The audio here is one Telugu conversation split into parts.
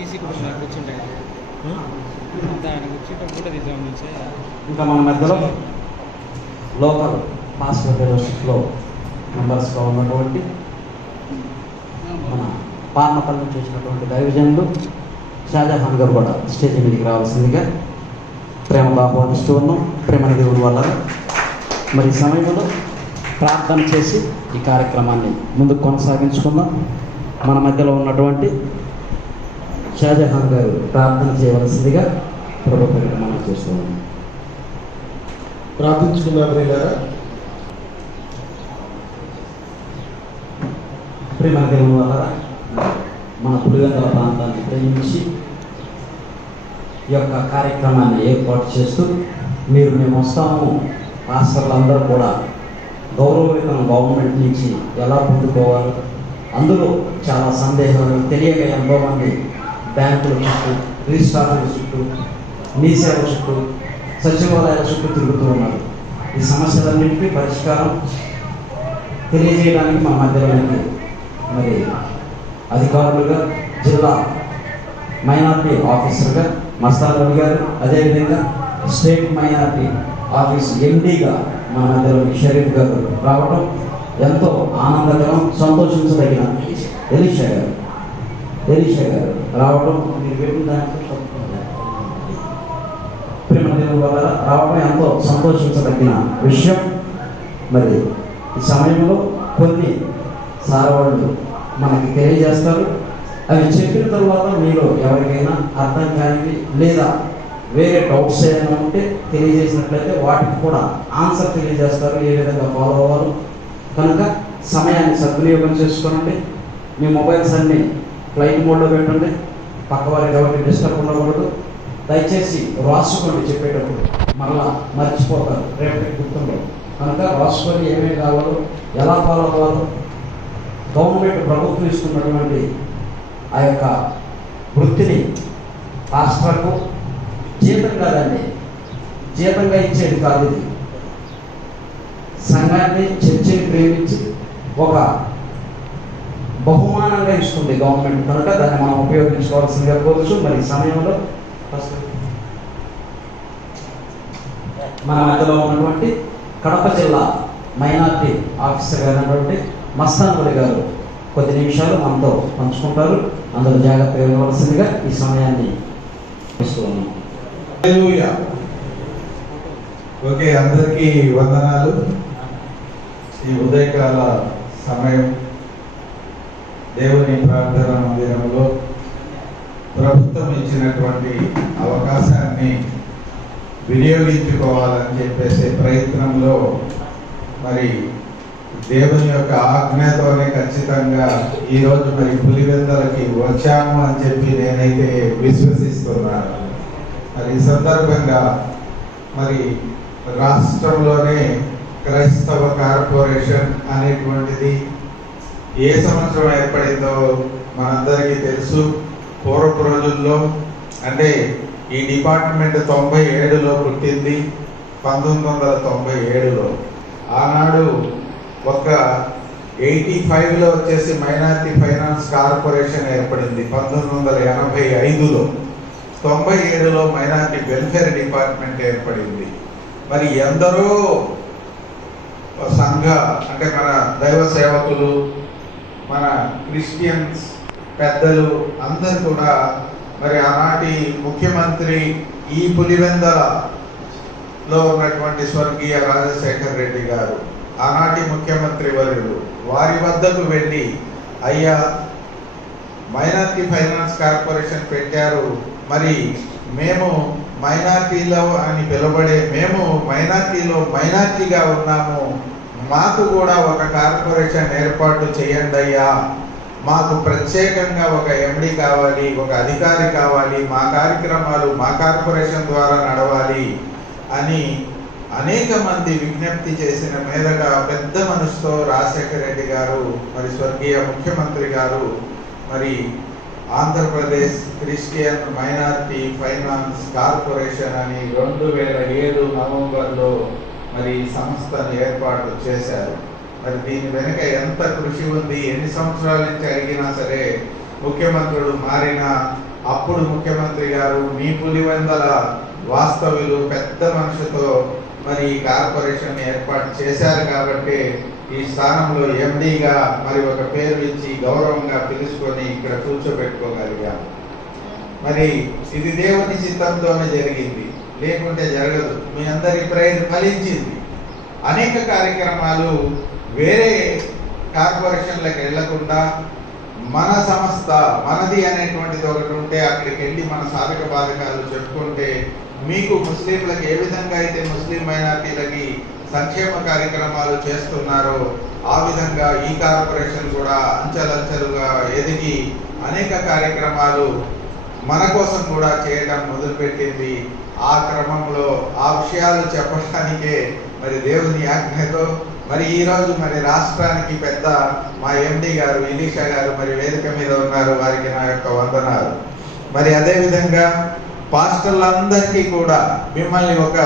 టీసీ కూడా నాకు కూర్చుంటాయి ఆయన కూర్చుంటే కూడా తీసాం నుంచి. ఇంకా మన మధ్యలో లోకల్ మాస్టర్ ఫెలోషిప్లో మెంబర్స్గా ఉన్నటువంటి మన పార్మకల్ నుంచి వచ్చినటువంటి దైవజనులు షాజహాన్ గారు కూడా స్టేజ్ మీదకి రావాల్సిందిగా ప్రేమగా ఆహ్వానిస్తూ ఉన్నాం. ప్రేమ దేవుని వల్ల మరి ఈ సమయంలో ప్రార్థన చేసి ఈ కార్యక్రమాన్ని ముందుకు కొనసాగించుకుందాం. మన మధ్యలో ఉన్నటువంటి షాజహాన్ గారు ప్రార్థన చేయవలసిందిగా ప్రభుత్వం మనం చేస్తున్నాం. ప్రార్థించుకున్నారు ప్రేమ దేవుని వల్ల మన పులివెందుల ప్రాంతాన్ని ప్రేమించి ఈ యొక్క కార్యక్రమాన్ని ఏర్పాటు చేస్తూ మేము వస్తాము, పాస్టర్లు అందరూ కూడా గౌరవవేతనం గవర్నమెంట్ నుంచి ఎలా పొందుకోవాలి, అందులో చాలా సందేహాలు తెలియక ఎంతోమంది బ్యాంకుల చుట్టూ, రిజిస్ట్రార్ల చుట్టూ, మీ సేవ చుట్టూ, సచివాలయాల చుట్టూ తిరుగుతూ ఉన్నారు. ఈ సమస్యలన్నింటికీ పరిష్కారం తెలియజేయడానికి మా మధ్యలోనికి మరి అధికారులుగా జిల్లా మైనార్టీ ఆఫీసర్గా మస్తాన్ రవి గారు, అదేవిధంగా స్టేట్ మైనార్టీ ఆఫీస్ ఎండీగా మన మధ్యలోని షరీఫ్ గారు రావడం ఎంతో ఆనందకరం, సంతోషించదగిన. ఎలీషా గారు రావడం ప్రేమ దేవుని వల్ల రావడం ఎంతో సంతోషించదగిన విషయం. మరి ఈ సమయంలో కొన్ని సారవాళ్ళు మనకి తెలియజేస్తారు. అవి చెప్పిన తర్వాత మీలో ఎవరికైనా అర్థం కానివి లేదా వేరే డౌట్స్ ఏమైనా ఉంటే తెలియజేసినట్లయితే వాటికి కూడా ఆన్సర్ తెలియజేస్తారు, ఏ విధంగా ఫాలో అవ్వాలి. కనుక సమయాన్ని సద్వినియోగం చేసుకోనండి. మీ మొబైల్స్ అన్నీ ఫ్లైట్ మోడ్లో పెట్టండి, పక్క వారికి ఎవరికి డిస్టర్బ్ ఉండకూడదు. దయచేసి రాసుకోండి, చెప్పేటప్పుడు మరలా మర్చిపోతారు, రేపటికి గుర్తుండదు. కనుక రాసుకొని ఏమేమి కావాలో, ఎలా ఫాలో అవ్వాలో, గవర్నమెంట్ ప్రభుత్వం ఇస్తున్నటువంటి ఆ యొక్క వృత్తిని పాస్టర్కు జీతం కాదండి, జీతంగా ఇచ్చేది కాదు. ఇది సంఘాన్ని, చర్చిని ప్రేమించి ఒక బహుమానంగా ఇస్తుంది గవర్నమెంట్. కనుక దాన్ని మనం ఉపయోగించుకోవాల్సిందిగా కోరుచు. మరి ఈ సమయంలో మన మధ్యలో ఉన్నటువంటి కడప జిల్లా మైనార్టీ ఆఫీసర్ అయినటువంటి మస్తాన్ రవి గారు కొద్ది నిమిషాలు మనతో పంచుకుంటారు. అందరూ జాగ్రత్తగా ఇవ్వవలసిందిగా ఈ సమయాన్ని ఇస్తూ ఉన్నాం. ఓకే, అందరికీ వందనాలు. ఈ ఉదయకాల సమయం దేవుని ప్రార్థన మందిరంలో ప్రభుత్వం ఇచ్చినటువంటి అవకాశాన్ని వినియోగించుకోవాలని చెప్పేసి ప్రయత్నంలో మరి దేవుని యొక్క ఆజ్ఞతోనే ఖచ్చితంగా ఈరోజు మరి పులివెందులకి వచ్చాము అని చెప్పి నేనైతే విశ్వసిస్తున్నాను. మరి ఈ సందర్భంగా మరి రాష్ట్రంలోనే క్రైస్తవ కార్పొరేషన్ అనేటువంటిది ఏ సంవత్సరం ఏర్పడిందో మనందరికీ తెలుసు. పూర్వపు రోజుల్లో అంటే ఈ డిపార్ట్మెంట్ 97లో పుట్టింది, 1997లో. ఆనాడు ఒక 85లో వచ్చేసి మైనార్టీ ఫైనాన్స్ కార్పొరేషన్ ఏర్పడింది 1985లో. 97లో మైనార్టీ వెల్ఫేర్ డిపార్ట్మెంట్ ఏర్పడింది. మరి ఎందరో సంఘ అంటే మన దైవ సేవకులు, మన క్రిస్టియన్స్ పెద్దలు అందరూ కూడా మరి ఆనాటి ముఖ్యమంత్రి ఈ పులివెందులలో ఉన్నటువంటి స్వర్గీయ రాజశేఖర్ రెడ్డి గారు, ఆనాటి ముఖ్యమంత్రి వర్యులు, వారి వద్దకు వెళ్ళి అయ్యా మైనార్టీ ఫైనాన్స్ కార్పొరేషన్ పెట్టారు, మరి మేము మైనార్టీలో అని పిలువబడే మేము మైనార్టీగా ఉన్నాము, మాకు కూడా ఒక కార్పొరేషన్ ఏర్పాటు చేయండి అయ్యా, మాకు ప్రత్యేకంగా ఒక ఎండి కావాలి, ఒక అధికారి కావాలి, మా కార్యక్రమాలు మా కార్పొరేషన్ ద్వారా నడవాలి అని అనేక మంది విజ్ఞప్తి చేసిన మీదగా పెద్ద మనసుతో రాజశేఖర రెడ్డి గారు మరి స్వర్గీయ ముఖ్యమంత్రి గారు మరి Andhra Pradesh Christian minority finance corporation అని 2007 నవంబర్లో మరి సంస్థను ఏర్పాటు చేశారు. మరి దీని వెనుక ఎంత కృషి ఉంది, ఎన్ని సంవత్సరాల నుంచి అడిగినా సరే ముఖ్యమంత్రులు మారినా అప్పుడు ముఖ్యమంత్రి గారు మీ పులివెందల వాస్తవ్యులు పెద్ద మనిషితో మరి ఈ కార్పొరేషన్ ఏర్పాటు చేశారు కాబట్టి ఈ స్థానంలో ఎండీగా మరి ఒక పేరు ఇచ్చి గౌరవంగా పిలుచుకొని ఇక్కడ కూర్చోబెట్టుకోగలిగాం. మరి ఇది దేవుని చిత్తంతోనే జరిగింది, లేకుంటే జరగదు. మీ అందరి ప్రేయర్ ఫలించింది. అనేక కార్యక్రమాలు వేరే కార్పొరేషన్లకు వెళ్లకుండా మన సంస్థ మనది అనేటువంటిది ఒకటి ఉంటే అక్కడికి వెళ్ళి మన సాధక బాధకాలు చెప్పుకుంటే మీకు ముస్లింలకు ఏ విధంగా అయితే ముస్లిం మైనార్టీలకి సంక్షేమ కార్యక్రమాలు చేస్తున్నారో ఆ విధంగా ఈ కార్పొరేషన్ కూడా అంచెలంచెలుగా ఎదిగి అనేక కార్యక్రమాలు మన కోసం కూడా చేయడం మొదలుపెట్టింది. ఆ క్రమంలో ఆ విషయాలు చెప్పడానికే మరి దేవుని ఆజ్ఞతో మరి ఈరోజు మరి రాష్ట్రానికి పెద్ద మా ఎండి గారు ఇలీషా గారు మరి వేదిక మీద ఉన్నారు. వారికి నా యొక్క వందనాలు. మరి అదేవిధంగా పాస్టర్లందరికీ కూడా మిమ్మల్ని ఒక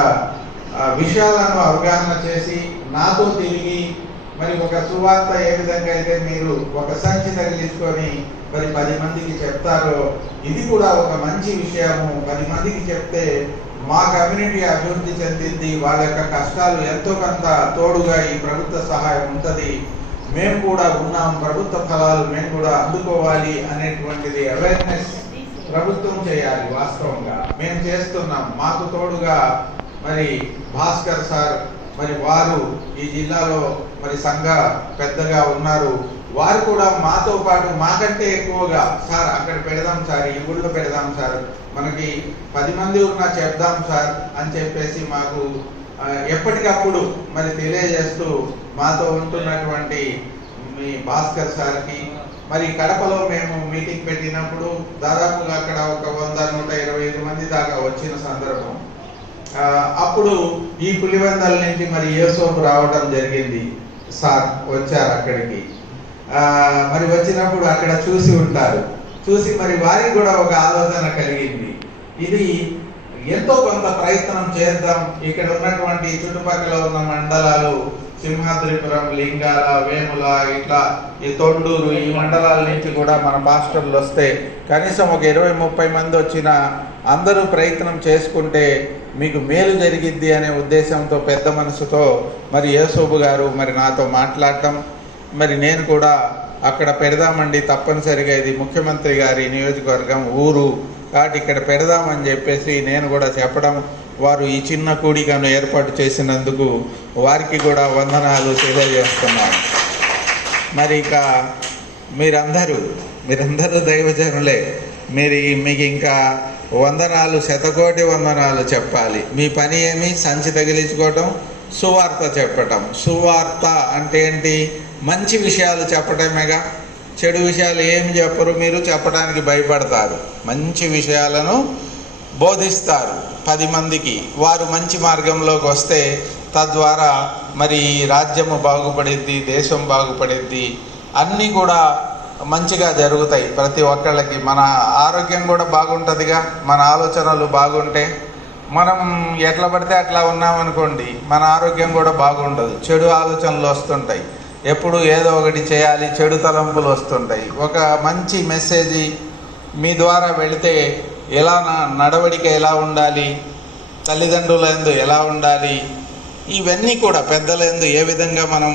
విషయాలను అవగాహన చేసి నాతో తిరిగి మరి ఒక సువార్త ఏ విధంగా అయితే మీరు ఒక సంచి తగిలించుకొని మరి 10 మందికి చెప్తారో ఇది కూడా ఒక మంచి విషయము. 10 మందికి చెప్తే మా కమ్యూనిటీ అభివృద్ధి చెందింది, వాళ్ళ యొక్క కష్టాలు ఎంతో కొంత తోడుగా ఈ ప్రభుత్వ సహాయం ఉంటుంది, మేము కూడా ఉన్నాం, ప్రభుత్వ ఫలాలు మేము కూడా అందుకోవాలి అనేటువంటిది అవేర్నెస్ ప్రభుత్వం చేయాలి. వాస్తవంగా మేము చేస్తున్నాం. మాకు తోడుగా మరి భాస్కర్ సార్ మరి వారు ఈ జిల్లాలో మరి సంఘ పెద్దగా ఉన్నారు. వారు కూడా మాతో పాటు మాకంటే ఎక్కువగా సార్ అక్కడ పెడదాం సార్, ఈ ఊళ్ళో పెడదాం సార్, మనకి 10 మంది ఉన్నా చెప్దాం సార్ అని చెప్పేసి మాకు ఎప్పటికప్పుడు మరి తెలియజేస్తూ మాతో ఉంటున్నటువంటి మీ భాస్కర్ సార్కి మరి కడపలో మేము మీటింగ్ పెట్టినప్పుడు దాదాపుగా అక్కడ ఒక 100-125 మంది దాకా వచ్చిన సందర్భం. అప్పుడు ఈ పులివెందల నుంచి మరి యేసోబు రావడం జరిగింది. సార్ వచ్చారు అక్కడికి. మరి వచ్చినప్పుడు అక్కడ చూసి ఉంటారు. చూసి మరి వారికి కూడా ఒక ఆలోచన కలిగింది, ఇది ఎంతో కొంత ప్రయత్నం చేద్దాం. ఇక్కడ ఉన్నటువంటి చుట్టుపక్కల ఉన్న మండలాలు సింహాద్రిపురం, లింగాల, వేముల, ఇట్లా ఈ తొండూరు ఈ మండలాల నుంచి కూడా మన మాస్టర్లు వస్తే కనీసం ఒక 20-30 మంది వచ్చిన అందరూ ప్రయత్నం చేసుకుంటే మీకు మేలు జరిగిద్ది అనే ఉద్దేశంతో పెద్ద మనసుతో మరి యేసోబు గారు మరి నాతో మాట్లాడటం, మరి నేను కూడా అక్కడ పెడదామండి తప్పనిసరిగా, ఇది ముఖ్యమంత్రి గారి నియోజకవర్గం ఊరు కాబట్టి ఇక్కడ పెడదామని చెప్పేసి నేను కూడా చెప్పడం, వారు ఈ చిన్న కూడికను ఏర్పాటు చేసినందుకు వారికి కూడా వందనాలు తెలియజేస్తున్నాను. మరి ఇక మీరందరూ దైవజనులే. మీకు ఇంకా వందనాలు, శతకోటి వందనాలు చెప్పాలి. మీ పని ఏమి? సంచి తగిలించుకోవటం, సువార్త చెప్పటం. సువార్త అంటే ఏంటి? మంచి విషయాలు చెప్పటమేగా. చెడు విషయాలు ఏమి చెప్పరు, మీరు చెప్పడానికి భయపడతారు. మంచి విషయాలను బోధిస్తారు 10 మందికి. వారు మంచి మార్గంలోకి వస్తే తద్వారా మరి రాజ్యము బాగుపడిద్ది, దేశం బాగుపడిద్ది, అన్నీ కూడా మంచిగా జరుగుతాయి ప్రతి ఒక్కళ్ళకి. మన ఆరోగ్యం కూడా బాగుంటుందిగా. మన ఆలోచనలు బాగుంటే మనం ఎట్లా పడితే అట్లా ఉన్నామనుకోండి, మన ఆరోగ్యం కూడా బాగుండదు. చెడు ఆలోచనలు వస్తుంటాయి, ఎప్పుడు ఏదో ఒకటి చేయాలి, చెడు తలంపులు వస్తుంటాయి. ఒక మంచి మెసేజ్ మీ ద్వారా వెళితే ఎలా నడవడిక ఎలా ఉండాలి, తల్లిదండ్రులందు ఎలా ఉండాలి, ఇవన్నీ కూడా పెద్దలందు ఏ విధంగా మనం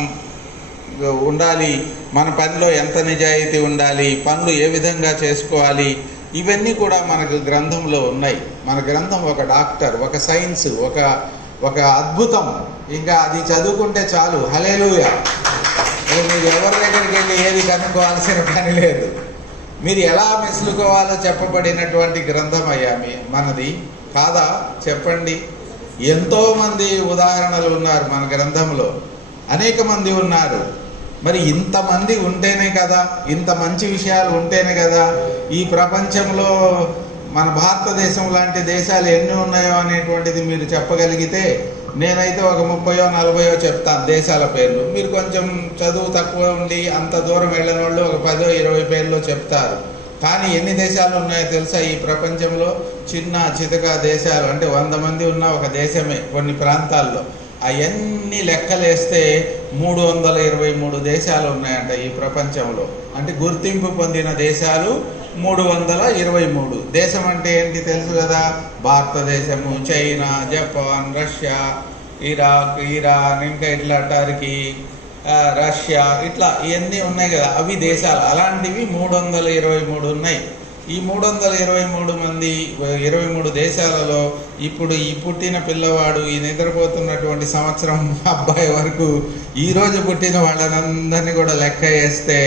ఉండాలి, మన పనిలో ఎంత నిజాయితీ ఉండాలి, పనులు ఏ విధంగా చేసుకోవాలి, ఇవన్నీ కూడా మనకు గ్రంథంలో ఉన్నాయి. మన గ్రంథం ఒక డాక్టర్, ఒక సైన్స్, ఒక అద్భుతం. ఇంకా అది చదువుకుంటే చాలు. హల్లెలూయా. మీరు ఎవరి దగ్గరికి వెళ్ళి ఏది కనుక్కోవాల్సిన పని లేదు. మీరు ఎలా మెసులుకోవాలో చెప్పబడినటువంటి గ్రంథం అయ్యా మనది కాదా? చెప్పండి. ఎంతోమంది ఉదాహరణలు ఉన్నారు మన గ్రంథంలో, అనేక మంది ఉన్నారు. మరి ఇంతమంది ఉంటేనే కదా, ఇంత మంచి విషయాలు ఉంటేనే కదా ఈ ప్రపంచంలో మన భారతదేశం లాంటి దేశాలు ఎన్ని ఉన్నాయో అనేటువంటిది మీరు చెప్పగలిగితే, నేనైతే ఒక 30-40 చెప్తాను దేశాల పేర్లు. మీరు కొంచెం చదువు తక్కువ ఉండి అంత దూరం వెళ్ళిన వాళ్ళు ఒక 10-20 పేర్లు చెప్తారు. కానీ ఎన్ని దేశాలు ఉన్నాయో తెలుసా ఈ ప్రపంచంలో? చిన్న చితక దేశాలు, అంటే 100 మంది ఉన్న ఒక దేశమే కొన్ని ప్రాంతాల్లో. అవన్నీ లెక్కలేస్తే 323 దేశాలు ఉన్నాయంట ఈ ప్రపంచంలో. అంటే గుర్తింపు పొందిన దేశాలు 323. దేశం అంటే ఏంటి తెలుసు కదా, భారతదేశము, China, Japan, Russia, Iraq, Iran, ఇంకా ఇట్లా టర్కీ, రష్యా, ఇట్లా ఇవన్నీ ఉన్నాయి కదా, అవి దేశాలు. అలాంటివి 323 ఉన్నాయి. ఈ 323 దేశాలలో ఇప్పుడు ఈ పుట్టిన పిల్లవాడు, ఈ నిద్రపోతున్నటువంటి సంవత్సరం అబ్బాయి వరకు ఈరోజు పుట్టిన వాళ్ళనందరినీ కూడా లెక్క వేస్తే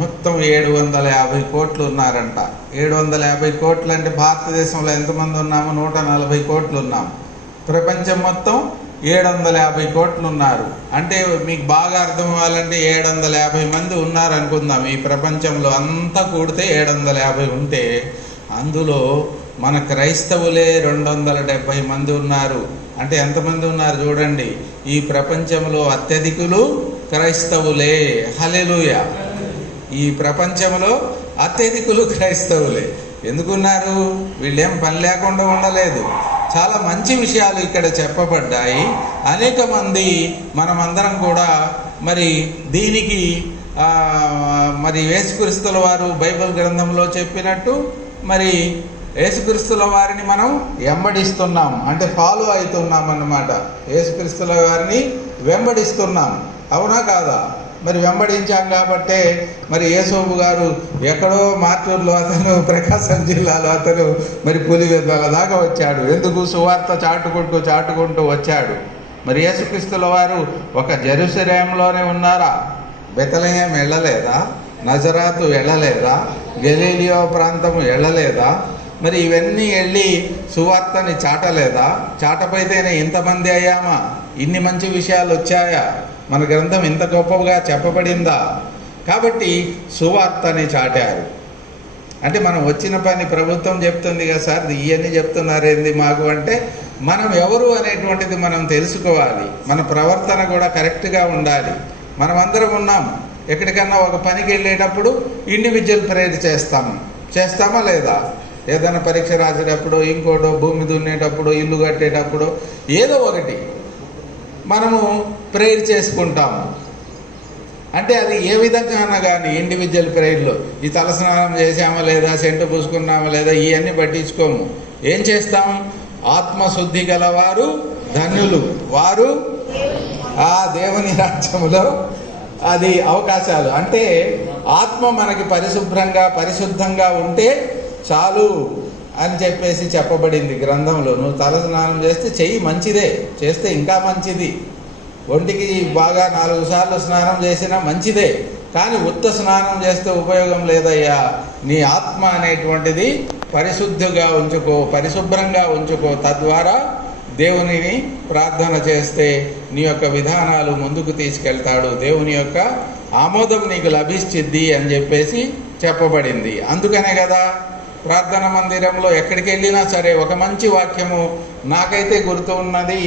మొత్తం 750 కోట్లు ఉన్నారంట. 750 కోట్లు అంటే భారతదేశంలో ఎంతమంది ఉన్నాము? 140 కోట్లు ఉన్నాము. ప్రపంచం మొత్తం 750 కోట్లు ఉన్నారు. అంటే మీకు బాగా అర్థం అవ్వాలంటే 750 మంది ఉన్నారు అనుకుందాం. ఈ ప్రపంచంలో అంతా కూడితే 750 ఉంటే అందులో మన క్రైస్తవులే 270 మంది ఉన్నారు. అంటే ఎంతమంది ఉన్నారు చూడండి. ఈ ప్రపంచంలో అత్యధికులు క్రైస్తవులే. హల్లెలూయా. ఈ ప్రపంచంలో అత్యధికులు క్రైస్తవులే. ఎందుకున్నారు? వీళ్ళేం పని లేకుండా ఉండలేదు. చాలా మంచి విషయాలు ఇక్కడ చెప్పబడ్డాయి. అనేక మంది మనమందరం కూడా మరి దీనికి మరి యేసుక్రీస్తుల వారు బైబిల్ గ్రంథంలో చెప్పినట్టు మరి యేసుక్రీస్తుల వారిని మనం వెంబడిస్తున్నాం, అంటే ఫాలో అవుతున్నాం అన్నమాట. యేసుక్రీస్తుల వారిని వెంబడిస్తున్నాం, అవునా కాదా? మరి వెంబడించాం కాబట్టే మరి యేసోబు గారు ఎక్కడో మార్టూరులో అతను, ప్రకాశం జిల్లాలో అతను మరి పులివెందుల దాకా వచ్చాడు. ఎందుకు? సువార్త చాటుకుంటూ వచ్చాడు. మరి యేసుక్రీస్తుల వారు ఒక జెరూసలేంలోనే ఉన్నారా? బెతలెహేం వెళ్ళలేదా? నజరాతు వెళ్ళలేదా? గలీలియో ప్రాంతము వెళ్ళలేదా? మరి ఇవన్నీ వెళ్ళి సువార్తని చాటలేదా? చాటపోతేనే ఇంతమంది అయ్యామా? ఇన్ని మంచి విషయాలు వచ్చాయా? మన గ్రంథం ఇంత గొప్పగా చెప్పబడిందా? కాబట్టి సువార్తని చాటారు. అంటే మనం వచ్చిన పని ప్రభుత్వం చెప్తుంది కదా సార్, ఇవన్నీ చెప్తున్నారేంది మాకు అంటే, మనం ఎవరు అనేటువంటిది మనం తెలుసుకోవాలి. మన ప్రవర్తన కూడా కరెక్ట్గా ఉండాలి. మనం అందరం ఉన్నాం. ఎక్కడికన్నా ఒక పనికి వెళ్ళేటప్పుడు ఇండివిజువల్ ప్రేయర్ చేస్తామా లేదా? ఏదైనా పరీక్ష రాసేటప్పుడు, ఇంకోటో, భూమి దున్నేటప్పుడు, ఇల్లు కట్టేటప్పుడు, ఏదో ఒకటి మనము ప్రేయర్ చేసుకుంటాము. అంటే అది ఏ విధంగా అన్నా కానీ ఇండివిజువల్ ప్రేయర్లో ఈ తలస్నానం చేసామా లేదా, సెంటు పూసుకున్నామా లేదా, ఇవన్నీ పట్టించుకోము. ఏం చేస్తాం? ఆత్మశుద్ధి గలవారు ధన్యులు, వారు ఆ దేవుని రాజ్యములో అది అవకాశాలు. అంటే ఆత్మ మనకి పరిశుద్ధంగా ఉంటే చాలు అని చెప్పేసి చెప్పబడింది గ్రంథంలో. నువ్వు తలస్నానం చేస్తే చెయ్యి, మంచిదే, చేస్తే ఇంకా మంచిది. ఒంటికి బాగా 4 సార్లు స్నానం చేసినా మంచిదే. కానీ ఉత్త స్నానం చేస్తే ఉపయోగం లేదయ్యా. నీ ఆత్మ అనేటువంటిది పరిశుభ్రంగా ఉంచుకో. తద్వారా దేవునిని ప్రార్థన చేస్తే నీ యొక్క విధానాలు ముందుకు తీసుకెళ్తాడు. దేవుని యొక్క ఆమోదం నీకు లభిస్తుంది అని చెప్పేసి చెప్పబడింది. అందుకనే కదా ప్రార్థన మందిరంలో ఎక్కడికి వెళ్ళినా సరే ఒక మంచి వాక్యము నాకైతే గుర్తు ఉన్నది.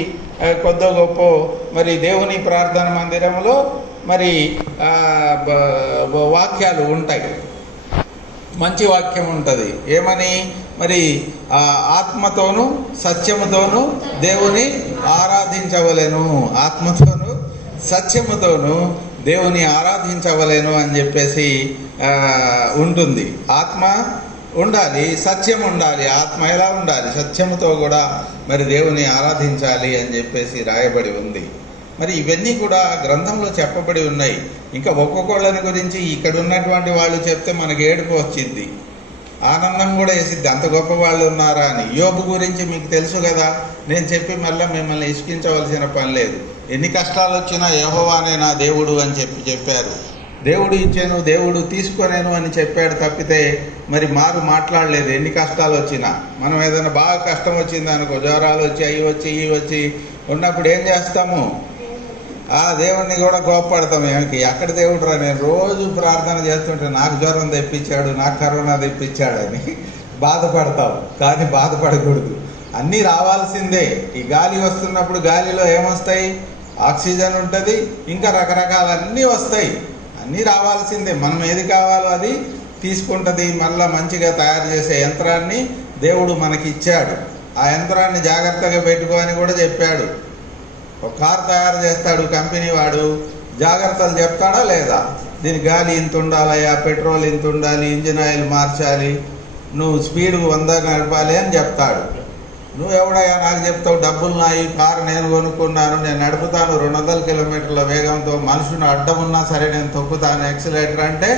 కొద్దో గొప్ప మరి దేవుని ప్రార్థన మందిరంలో మరి వాక్యాలు ఉంటాయి. మంచి వాక్యం ఉంటుంది. ఏమని? మరి ఆత్మతోనూ సత్యముతోనూ దేవుని ఆరాధించవలెను, ఆత్మతోనూ సత్యముతోనూ దేవుని ఆరాధించవలెను అని చెప్పేసి ఉంటుంది. ఆత్మ ఉండాలి, సత్యం ఉండాలి. ఆత్మ ఎలా ఉండాలి? సత్యముతో కూడా మరి దేవుని ఆరాధించాలి అని చెప్పేసి రాయబడి ఉంది. మరి ఇవన్నీ కూడా గ్రంథంలో చెప్పబడి ఉన్నాయి. ఇంకా ఒక్కొక్కళ్ళని గురించి ఇక్కడ ఉన్నటువంటి వాళ్ళు చెప్తే మనకి ఏడుపు వచ్చింది, ఆనందం కూడా వేసిద్ది. అంత గొప్ప వాళ్ళు ఉన్నారా అని. యోబు గురించి మీకు తెలుసు కదా, నేను చెప్పి మళ్ళీ మిమ్మల్ని ఇసుకించవలసిన పని లేదు. ఎన్ని కష్టాలు వచ్చినా యెహోవానే నా దేవుడు అని చెప్పారు. దేవుడు ఇచ్చాను, దేవుడు తీసుకొనేను అని చెప్పాడు తప్పితే మరి మాట్లాడలేదు. ఎన్ని కష్టాలు వచ్చినా. మనం ఏదైనా బాగా కష్టం వచ్చింది అనుకో, జ్వరాలు వచ్చి అవి వచ్చి ఉన్నప్పుడు ఏం చేస్తాము? ఆ దేవుణ్ణి కూడా కోప్పడతాం. ఏమిటి ఎక్కడ దేవుడు రా, నేను రోజు ప్రార్థన చేస్తుంటే నాకు జ్వరం తెప్పించాడు, నాకు కరోనా తెప్పించాడని బాధపడతాం. కానీ బాధపడకూడదు. అన్నీ రావాల్సిందే. ఈ గాలి వస్తున్నప్పుడు గాలిలో ఏమొస్తాయి? ఆక్సిజన్ ఉంటుంది, ఇంకా రకరకాలన్నీ వస్తాయి. అన్నీ రావాల్సిందే. మనం ఏది కావాలో అది తీసుకుంటుంది. మళ్ళీ మంచిగా తయారు చేసే యంత్రాన్ని దేవుడు మనకి ఇచ్చాడు. ఆ యంత్రాన్ని జాగ్రత్తగా పెట్టుకో అని కూడా చెప్పాడు. ఒక కారు తయారు చేస్తాడు కంపెనీ వాడు, జాగ్రత్తలు చెప్తాడా లేదా? దీని గాలి ఇంత ఉండాలయ్యా, పెట్రోల్ ఇంత ఉండాలి, ఇంజిన్ ఆయిల్ మార్చాలి, నువ్వు స్పీడ్ 100 నడపాలి అని చెప్తాడు. నువ్వు ఎవడయ్యా నాకు చెప్తావు? డబ్బులు నాయి, కారు నేను కొనుక్కున్నాను, నేను నడుపుతాను 200 కిలోమీటర్ల వేగంతో, మనుషుని అడ్డం ఉన్నా సరే నేను తొక్కుతాను ఎక్సిలేటర్ అంటే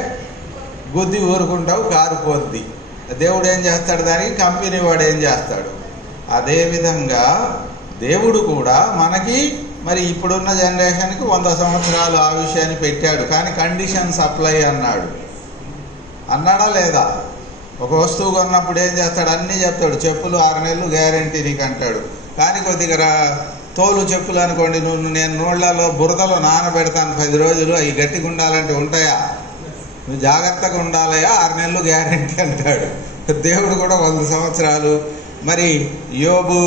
గుద్ది ఊరుకుంటావు, కారు పోద్ది. దేవుడు ఏం చేస్తాడు? దానికి కంపెనీ వాడు ఏం చేస్తాడు? అదేవిధంగా దేవుడు కూడా మనకి మరి ఇప్పుడున్న జనరేషన్కి 100 సంవత్సరాలు ఆ విషయాన్ని పెట్టాడు. కానీ కండిషన్స్ అప్లై అన్నాడా లేదా? ఒక వస్తువు కొన్నప్పుడు ఏం చేస్తాడు? అన్నీ చెప్తాడు. చెప్పులు 6 నెలలు గ్యారంటీ నీకు అంటాడు. కానీ కొద్దిగా తోలు చెప్పులు అనుకోండి, నేను నోళ్లలో బురదలో నానబెడతాను 10 రోజులు, అవి గట్టిగా ఉండాలంటే ఉంటాయా? నువ్వు జాగ్రత్తగా ఉండాలయా, 6 నెలలు గ్యారంటీ అంటాడు. దేవుడు కూడా 100 సంవత్సరాలు. మరి యోబు,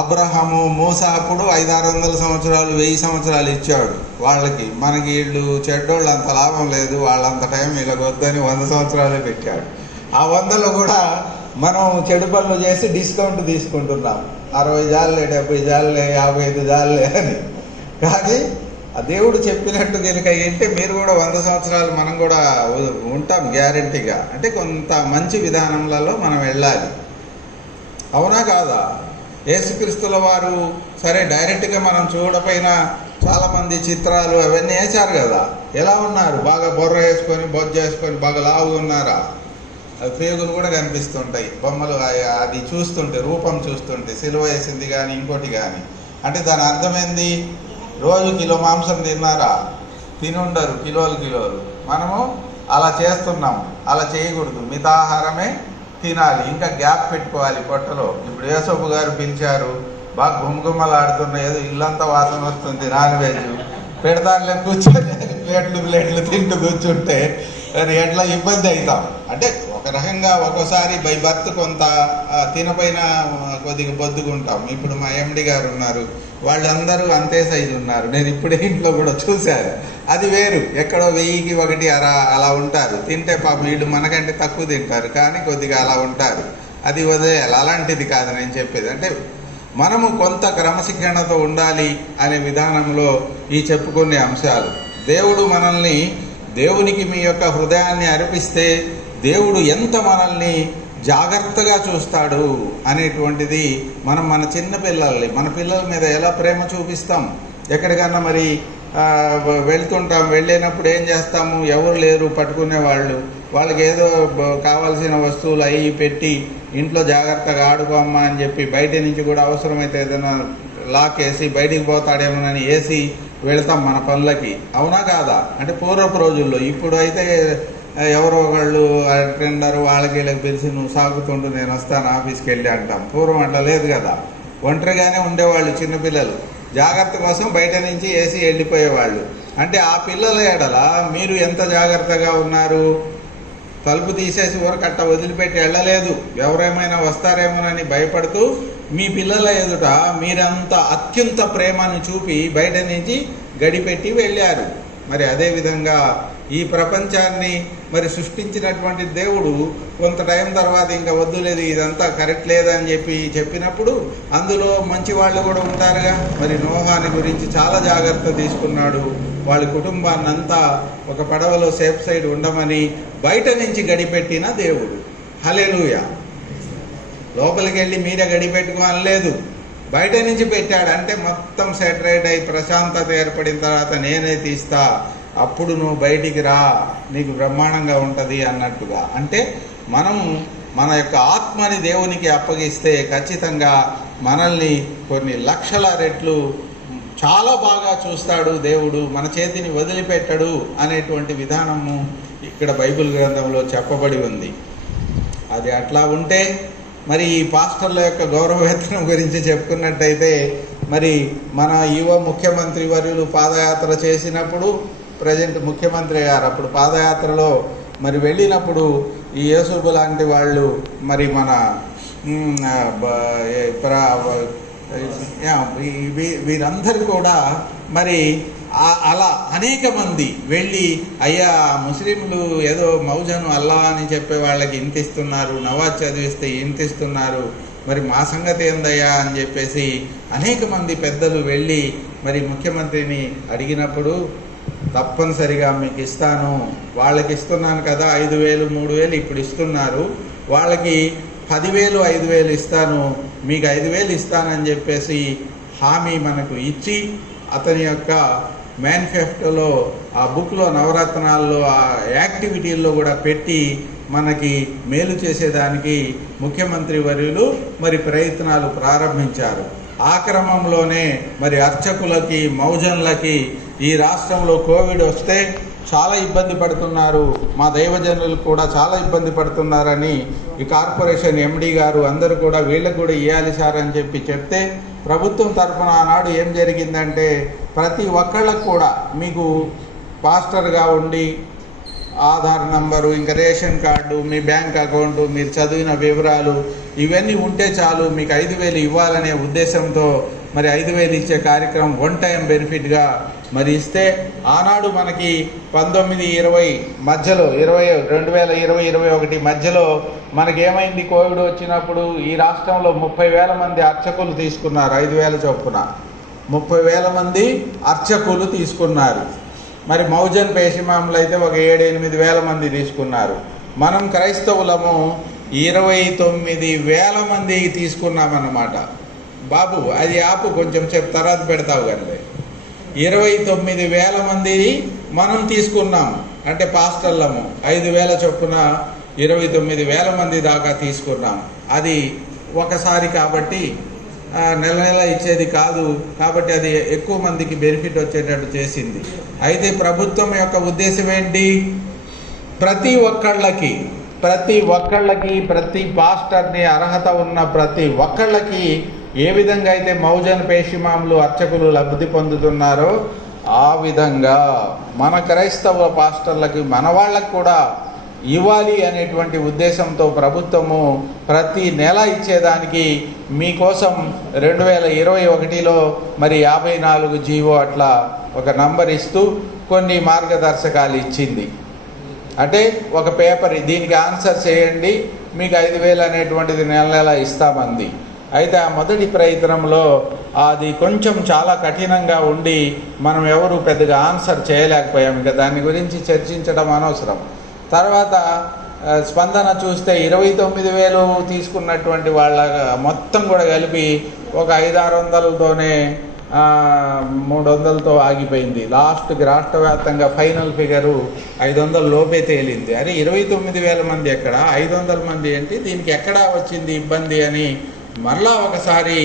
అబ్రహాము, మూసా అప్పుడు 500-600 సంవత్సరాలు, 1000 సంవత్సరాలు ఇచ్చాడు వాళ్ళకి. మనకి వీళ్ళు చెడ్డోళ్ళు అంత లాభం లేదు, వాళ్ళంత టైం వీళ్ళకి వద్దని 100 సంవత్సరాలే పెట్టాడు. ఆ 100లో కూడా మనం చెడు పనులు చేసి డిస్కౌంట్ తీసుకుంటున్నాం. 60 జాలే, 70 జాలే, 55 జాలే అని. కానీ ఆ దేవుడు చెప్పినట్టు కనుక ఏంటే మీరు కూడా 100 సంవత్సరాలు మనం కూడా ఉంటాం గ్యారంటీగా. అంటే కొంత మంచి విధానంలో మనం వెళ్ళాలి. అవునా కాదా? యేసుక్రీస్తుల వారు సరే డైరెక్ట్గా మనం చూడపోయినా చాలామంది చిత్రాలు అవన్నీ వేశారు కదా. ఎలా ఉన్నారు? బాగా బొర్ర వేసుకొని, బొజ్జ వేసుకొని బాగా లావుగా ఉన్నారా? పేగులు కూడా కనిపిస్తుంటాయి బొమ్మలు. అది చూస్తుంటే, రూపం చూస్తుంటే, సిలువ వేసింది కానీ ఇంకోటి కానీ. అంటే దాని అర్థమైంది, రోజు కిలో మాంసం తిన్నారా? తినుండరు, కిలోలు. మనము అలా చేస్తున్నాం. అలా చేయకూడదు, మితాహారమే తినాలి. ఇంకా గ్యాప్ పెట్టుకోవాలి పొట్టలో. ఇప్పుడు యేసోపు గారు పిలిచారు, బాగా గుమ్మగుమ్మలాడుతున్న, ఏదో ఇల్లంతా వాసన వస్తుంది, నాన్ వెజ్ పెడదానిలో కూర్చొని ప్లేట్లు తింటూ కూర్చుంటే ఎట్లా ఇబ్బంది అవుతాం. అంటే ఒక రకంగా ఒక్కోసారి బై బర్త్ కొంత తినపైన కొద్దిగా బొద్దుకుంటాం. ఇప్పుడు మా ఎండి గారు ఉన్నారు, వాళ్ళందరూ అంతే సైజు ఉన్నారు. నేను ఇప్పుడే ఇంట్లో కూడా చూశాను. అది వేరు, ఎక్కడో 1000కి 1 అలా ఉంటారు. తింటే పాపం వీళ్ళు మనకంటే తక్కువ తింటారు, కానీ కొద్దిగా అలా ఉంటారు. అది వదిలేయాలి. అలాంటిది కాదు నేను చెప్పేది. అంటే మనము కొంత క్రమశిక్షణతో ఉండాలి అనే విధానంలో ఈ చెప్పుకునే అంశాలు. దేవుడు మనల్ని, దేవునికి మీ యొక్క హృదయాన్ని అర్పిస్తే దేవుడు ఎంత మనల్ని జాగ్రత్తగా చూస్తాడు అనేటువంటిది మనం మన చిన్న పిల్లల్ని, మన పిల్లల మీద ఎలా ప్రేమ చూపిస్తాం. ఎక్కడికన్నా మరి వెళ్తుంటాం, వెళ్ళినప్పుడు ఏం చేస్తాము? ఎవరు లేరు పట్టుకునే వాళ్ళు, వాళ్ళకి ఏదో కావాల్సిన వస్తువులు అవి పెట్టి ఇంట్లో జాగ్రత్తగా ఆడుకోమ్మా అని చెప్పి, బయట నుంచి కూడా అవసరమైతే ఏదైనా లాక్ వేసి బయటికి పోతాడేమోనని వేసి వెళ్తాం మన పనులకి. అవునా కాదా? అంటే పూర్వపు రోజుల్లో. ఇప్పుడు అయితే ఎవరో ఒకళ్ళు అటెండర్ వాళ్ళకి వీళ్ళకి పిలిచి నువ్వు సాగుతుంటూ నేను వస్తాను ఆఫీస్కి వెళ్ళి అంటాం. పూర్వం అట్లా లేదు కదా. ఒంటరిగానే ఉండేవాళ్ళు చిన్నపిల్లలు. జాగ్రత్త కోసం బయట నుంచి వేసి వెళ్ళిపోయేవాళ్ళు. అంటే ఆ పిల్లల ఎడల మీరు ఎంత జాగ్రత్తగా ఉన్నారు? తలుపు తీసేసి ఊరకు అట్ట వదిలిపెట్టి వెళ్ళలేదు. ఎవరేమైనా వస్తారేమోనని భయపడుతూ మీ పిల్లల ఎదుట మీరంత అత్యంత ప్రేమను చూపి బయట నుంచి గడిపెట్టి వెళ్ళారు. మరి అదేవిధంగా ఈ ప్రపంచాన్ని మరి సృష్టించినటువంటి దేవుడు కొంత టైం తర్వాత ఇంకా వద్దులేదు, ఇదంతా కరెక్ట్ లేదని చెప్పినప్పుడు అందులో మంచి వాళ్ళు కూడా ఉంటారుగా. మరి నోహాని గురించి చాలా జాగ్రత్త తీసుకున్నాడు. వాళ్ళ కుటుంబాన్ని అంతా ఒక పడవలో సేఫ్ సైడ్ ఉండమని బయట నుంచి గడిపెట్టిన దేవుడు. హల్లెలూయా. లోపలికి వెళ్ళి మీరే గడిపెట్టుకోని లేదు, బయట నుంచి పెట్టాడు. అంటే మొత్తం సెటరేట్ అయి ప్రశాంతత ఏర్పడిన తర్వాత నేనే తీస్తా, అప్పుడు నువ్వు బయటికి రా, నీకు బ్రహ్మాండంగా ఉంటుంది అన్నట్టుగా. అంటే మనము మన యొక్క ఆత్మని దేవునికి అప్పగిస్తే ఖచ్చితంగా మనల్ని కొన్ని లక్షల రెట్లు చాలా బాగా చూస్తాడు దేవుడు, మన చేతిని వదిలిపెట్టడు అనేటువంటి విధానము ఇక్కడ బైబిల్ గ్రంథంలో చెప్పబడి ఉంది. అది అట్లా ఉంటే మరి ఈ పాస్టర్ల యొక్క గౌరవవేతనం గురించి చెప్పుకున్నట్టయితే, మరి మన యువ ముఖ్యమంత్రి వర్యులు పాదయాత్ర చేసినప్పుడు, ప్రజెంట్ ముఖ్యమంత్రి గారు అప్పుడు పాదయాత్రలో మరి వెళ్ళినప్పుడు ఈ యేసుబు లాంటి వాళ్ళు మరి మన వీరందరూ కూడా మరి అలా అనేక మంది వెళ్ళి, అయ్యా ముస్లింలు ఏదో మౌజను అల్లా అని చెప్పే వాళ్ళకి ఇంత ఇస్తున్నారు, నవాజ్ చదివిస్తే ఇంత ఇస్తున్నారు, మరి మా సంగతి ఏందయ్యా అని చెప్పేసి అనేక మంది పెద్దలు వెళ్ళి మరి ముఖ్యమంత్రిని అడిగినప్పుడు తప్పనిసరిగా మీకు ఇస్తాను. వాళ్ళకి ఇస్తున్నాను కదా 5,000 3,000 ఇప్పుడు ఇస్తున్నారు, వాళ్ళకి 10,000 5,000 ఇస్తాను, మీకు 5,000 ఇస్తానని చెప్పేసి హామీ మనకు ఇచ్చి అతని యొక్క మేనిఫెస్టోలో ఆ బుక్లో నవరత్నాల్లో ఆ యాక్టివిటీల్లో కూడా పెట్టి మనకి మేలు చేసేదానికి ముఖ్యమంత్రి వర్యులు మరి ప్రయత్నాలు ప్రారంభించారు. ఆ క్రమంలోనే మరి అర్చకులకి మౌజన్లకి ఈ రాష్ట్రంలో కోవిడ్ వస్తే చాలా ఇబ్బంది పడుతున్నారు, మా దైవజనులు కూడా చాలా ఇబ్బంది పడుతున్నారని ఈ కార్పొరేషన్ ఎండి గారు అందరూ కూడా వీళ్ళకు కూడా ఇవ్వాలి సార్ అని చెప్తే ప్రభుత్వం తరఫున ఆనాడు ఏం జరిగిందంటే ప్రతి ఒక్కళ్ళకు కూడా మీకు పాస్టర్గా ఉండి ఆధార్ నంబరు, ఇంకా రేషన్ కార్డు, మీ బ్యాంక్ అకౌంటు, మీరు చదివిన వివరాలు ఇవన్నీ ఉంటే చాలు, మీకు 5,000 ఇవ్వాలనే ఉద్దేశంతో మరి 5,000 ఇచ్చే కార్యక్రమం వన్ టైం బెనిఫిట్గా మరి ఇస్తే ఆనాడు మనకి 19-20 మధ్యలో 2020-21 మధ్యలో మనకేమైంది, కోవిడ్ వచ్చినప్పుడు ఈ రాష్ట్రంలో 30,000 మంది అర్చకులు తీసుకున్నారు, 5,000 చొప్పున 30,000 మంది అర్చకులు తీసుకున్నారు. మరి మౌజన్ పేషిమాములు అయితే ఒక 7-8 మంది తీసుకున్నారు. మనం క్రైస్తవులము 29,000 మంది తీసుకున్నామన్నమాట. బాబు అది ఆపు, కొంచెం సేపు తర్వాత పెడతావు కానీ 29,000 మంది మనం తీసుకున్నాం. అంటే పాస్టర్లము 5,000 చొప్పున 29,000 మంది దాకా తీసుకున్నాం. అది ఒకసారి కాబట్టి నెల నెల ఇచ్చేది కాదు, కాబట్టి అది ఎక్కువ మందికి బెనిఫిట్ వచ్చేటట్టు చేసింది. అయితే ప్రభుత్వం యొక్క ఉద్దేశం ఏంటి, ప్రతి ఒక్కళ్ళకి ప్రతి పాస్టర్ని అర్హత ఉన్న ప్రతి ఒక్కళ్ళకి ఏ విధంగా అయితే మౌజన్ పేషిమాములు అర్చకులు లబ్ధి పొందుతున్నారో ఆ విధంగా మన క్రైస్తవ పాస్టర్లకి మన వాళ్ళకు కూడా ఇవ్వాలి అనేటువంటి ఉద్దేశంతో ప్రభుత్వము ప్రతి నెల ఇచ్చేదానికి మీకోసం 2021లో మరి 54 జీవో అట్లా ఒక నంబర్ ఇస్తూ కొన్ని మార్గదర్శకాలు ఇచ్చింది. అంటే ఒక పేపర్, దీనికి ఆన్సర్ చేయండి, మీకు 5,000 అనేటువంటిది నెల నెల ఇస్తామంది. అయితే ఆ మొదటి ప్రయత్నంలో అది కొంచెం చాలా కఠినంగా ఉండి మనం ఎవరు పెద్దగా ఆన్సర్ చేయలేకపోయాం. ఇంకా దాని గురించి చర్చించడం అనవసరం. తర్వాత స్పందన చూస్తే 29,000 తీసుకున్నటువంటి వాళ్ళ మొత్తం కూడా కలిపి ఒక 500-600తోనే 300తో ఆగిపోయింది. లాస్ట్కి రాష్ట్ర వ్యాప్తంగా ఫైనల్ ఫిగరు 500 లోపే తేలింది. అరే 29,000 మంది ఎక్కడ, 500 మంది ఏంటి, దీనికి ఎక్కడా వచ్చింది ఇబ్బంది అని మరలా ఒకసారి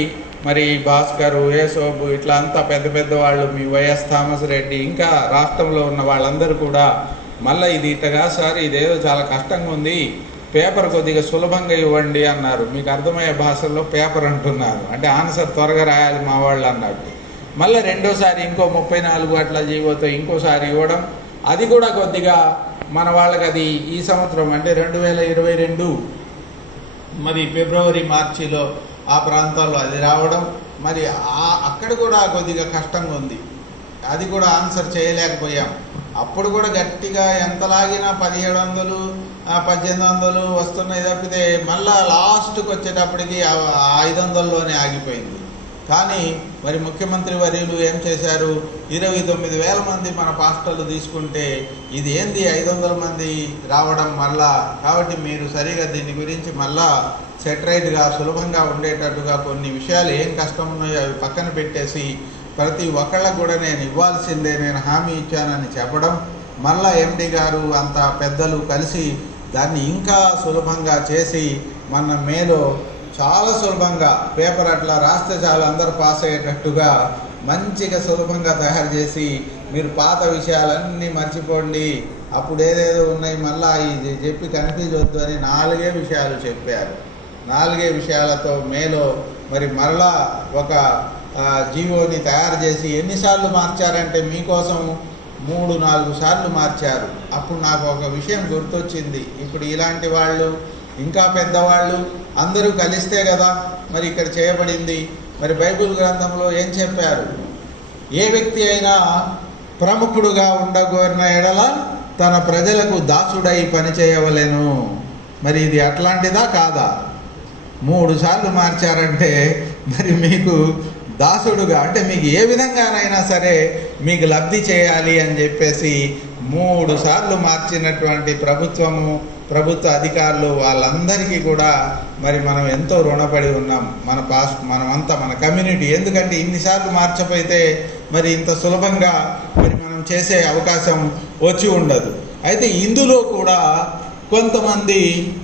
మరి భాస్కరు, యేసోబు ఇట్లా అంతా పెద్ద వాళ్ళు, మీ వైఎస్ థామస్ రెడ్డి ఇంకా రాష్ట్రంలో ఉన్న వాళ్ళందరూ కూడా మళ్ళీ ఇది ఇట్టగా సార్ ఇదేదో చాలా కష్టంగా ఉంది, పేపర్ కొద్దిగా సులభంగా ఇవ్వండి అన్నారు. మీకు అర్థమయ్యే భాషల్లో పేపర్ అంటున్నారు, అంటే ఆన్సర్ త్వరగా రాయాలి మా వాళ్ళు అన్నట్టు. మళ్ళీ రెండోసారి ఇంకో 34 అట్లా జీవోతో ఇంకోసారి ఇవ్వడం, అది కూడా కొద్దిగా మన వాళ్ళకి అది ఈ సంవత్సరం అంటే 2022 మరి ఫిబ్రవరి మార్చిలో ఆ ప్రాంతాల్లో అది రావడం, మరి అక్కడ కూడా కొద్దిగా కష్టంగా ఉంది, అది కూడా ఆన్సర్ చేయలేకపోయాం. అప్పుడు కూడా గట్టిగా ఎంత లాగినా 1700 1800 వస్తున్నాయి తప్పితే మళ్ళా లాస్ట్కి వచ్చేటప్పటికి 500లోనే ఆగిపోయింది. కానీ మరి ముఖ్యమంత్రి వర్యులు ఏం చేశారు, 29,000 మంది మన పాస్టర్లు తీసుకుంటే ఇది ఏంది 500 మంది రావడం మళ్ళా, కాబట్టి మీరు సరిగా దీని గురించి మళ్ళా సెటరైట్గా సులభంగా ఉండేటట్టుగా కొన్ని విషయాలు ఏం కష్టం ఉన్నాయో అవి పక్కన పెట్టేసి ప్రతి ఒక్కళ్ళకు కూడా నేను ఇవ్వాల్సిందే, నేను హామీ ఇచ్చానని చెప్పడం, మళ్ళా ఎండి గారు అంత పెద్దలు కలిసి దాన్ని ఇంకా సులభంగా చేసి మన మేలో చాలా సులభంగా పేపర్ అట్లా రాస్తే చాలు అందరు పాస్ అయ్యేటట్టుగా మంచిగా సులభంగా తయారు చేసి మీరు పాత విషయాలన్నీ మర్చిపోండి, అప్పుడు ఏదేదో ఉన్నాయి మళ్ళా ఇది చెప్పి కన్ఫ్యూజ్ వద్దు అని 4 విషయాలు చెప్పారు. 4 విషయాలతో మేలో మరి మరలా ఒక జీవోని తయారు చేసి ఎన్నిసార్లు మార్చారంటే మీకోసం 3-4 సార్లు మార్చారు. అప్పుడు నాకు ఒక విషయం గుర్తొచ్చింది, ఇప్పుడు ఇలాంటి వాళ్ళు ఇంకా పెద్దవాళ్ళు అందరూ కలిస్తే కదా మరి ఇక్కడ చేయబడింది. మరి బైబిల్ గ్రంథంలో ఏం చెప్పారు, ఏ వ్యక్తి అయినా ప్రముఖుడుగా ఉండగోరిన ఎడల తన ప్రజలకు దాసుడై పనిచేయవలెను. మరి ఇది అట్లాంటిదా కాదా? 3 సార్లు మార్చారంటే మరి మీకు దాసుడుగా అంటే మీకు ఏ విధంగానైనా సరే మీకు లబ్ధి చేయాలి అని చెప్పేసి 3 సార్లు మార్చినటువంటి ప్రభుత్వ అధికారులు వాళ్ళందరికీ కూడా మరి మనం ఎంతో రుణపడి ఉన్నాం. మనమంతా మన కమ్యూనిటీ. ఎందుకంటే ఇన్నిసార్లు మార్చపోతే మరి ఇంత సులభంగా మరి మనం చేసే అవకాశం వచ్చి ఉండదు. అయితే ఇందులో కూడా కొంతమంది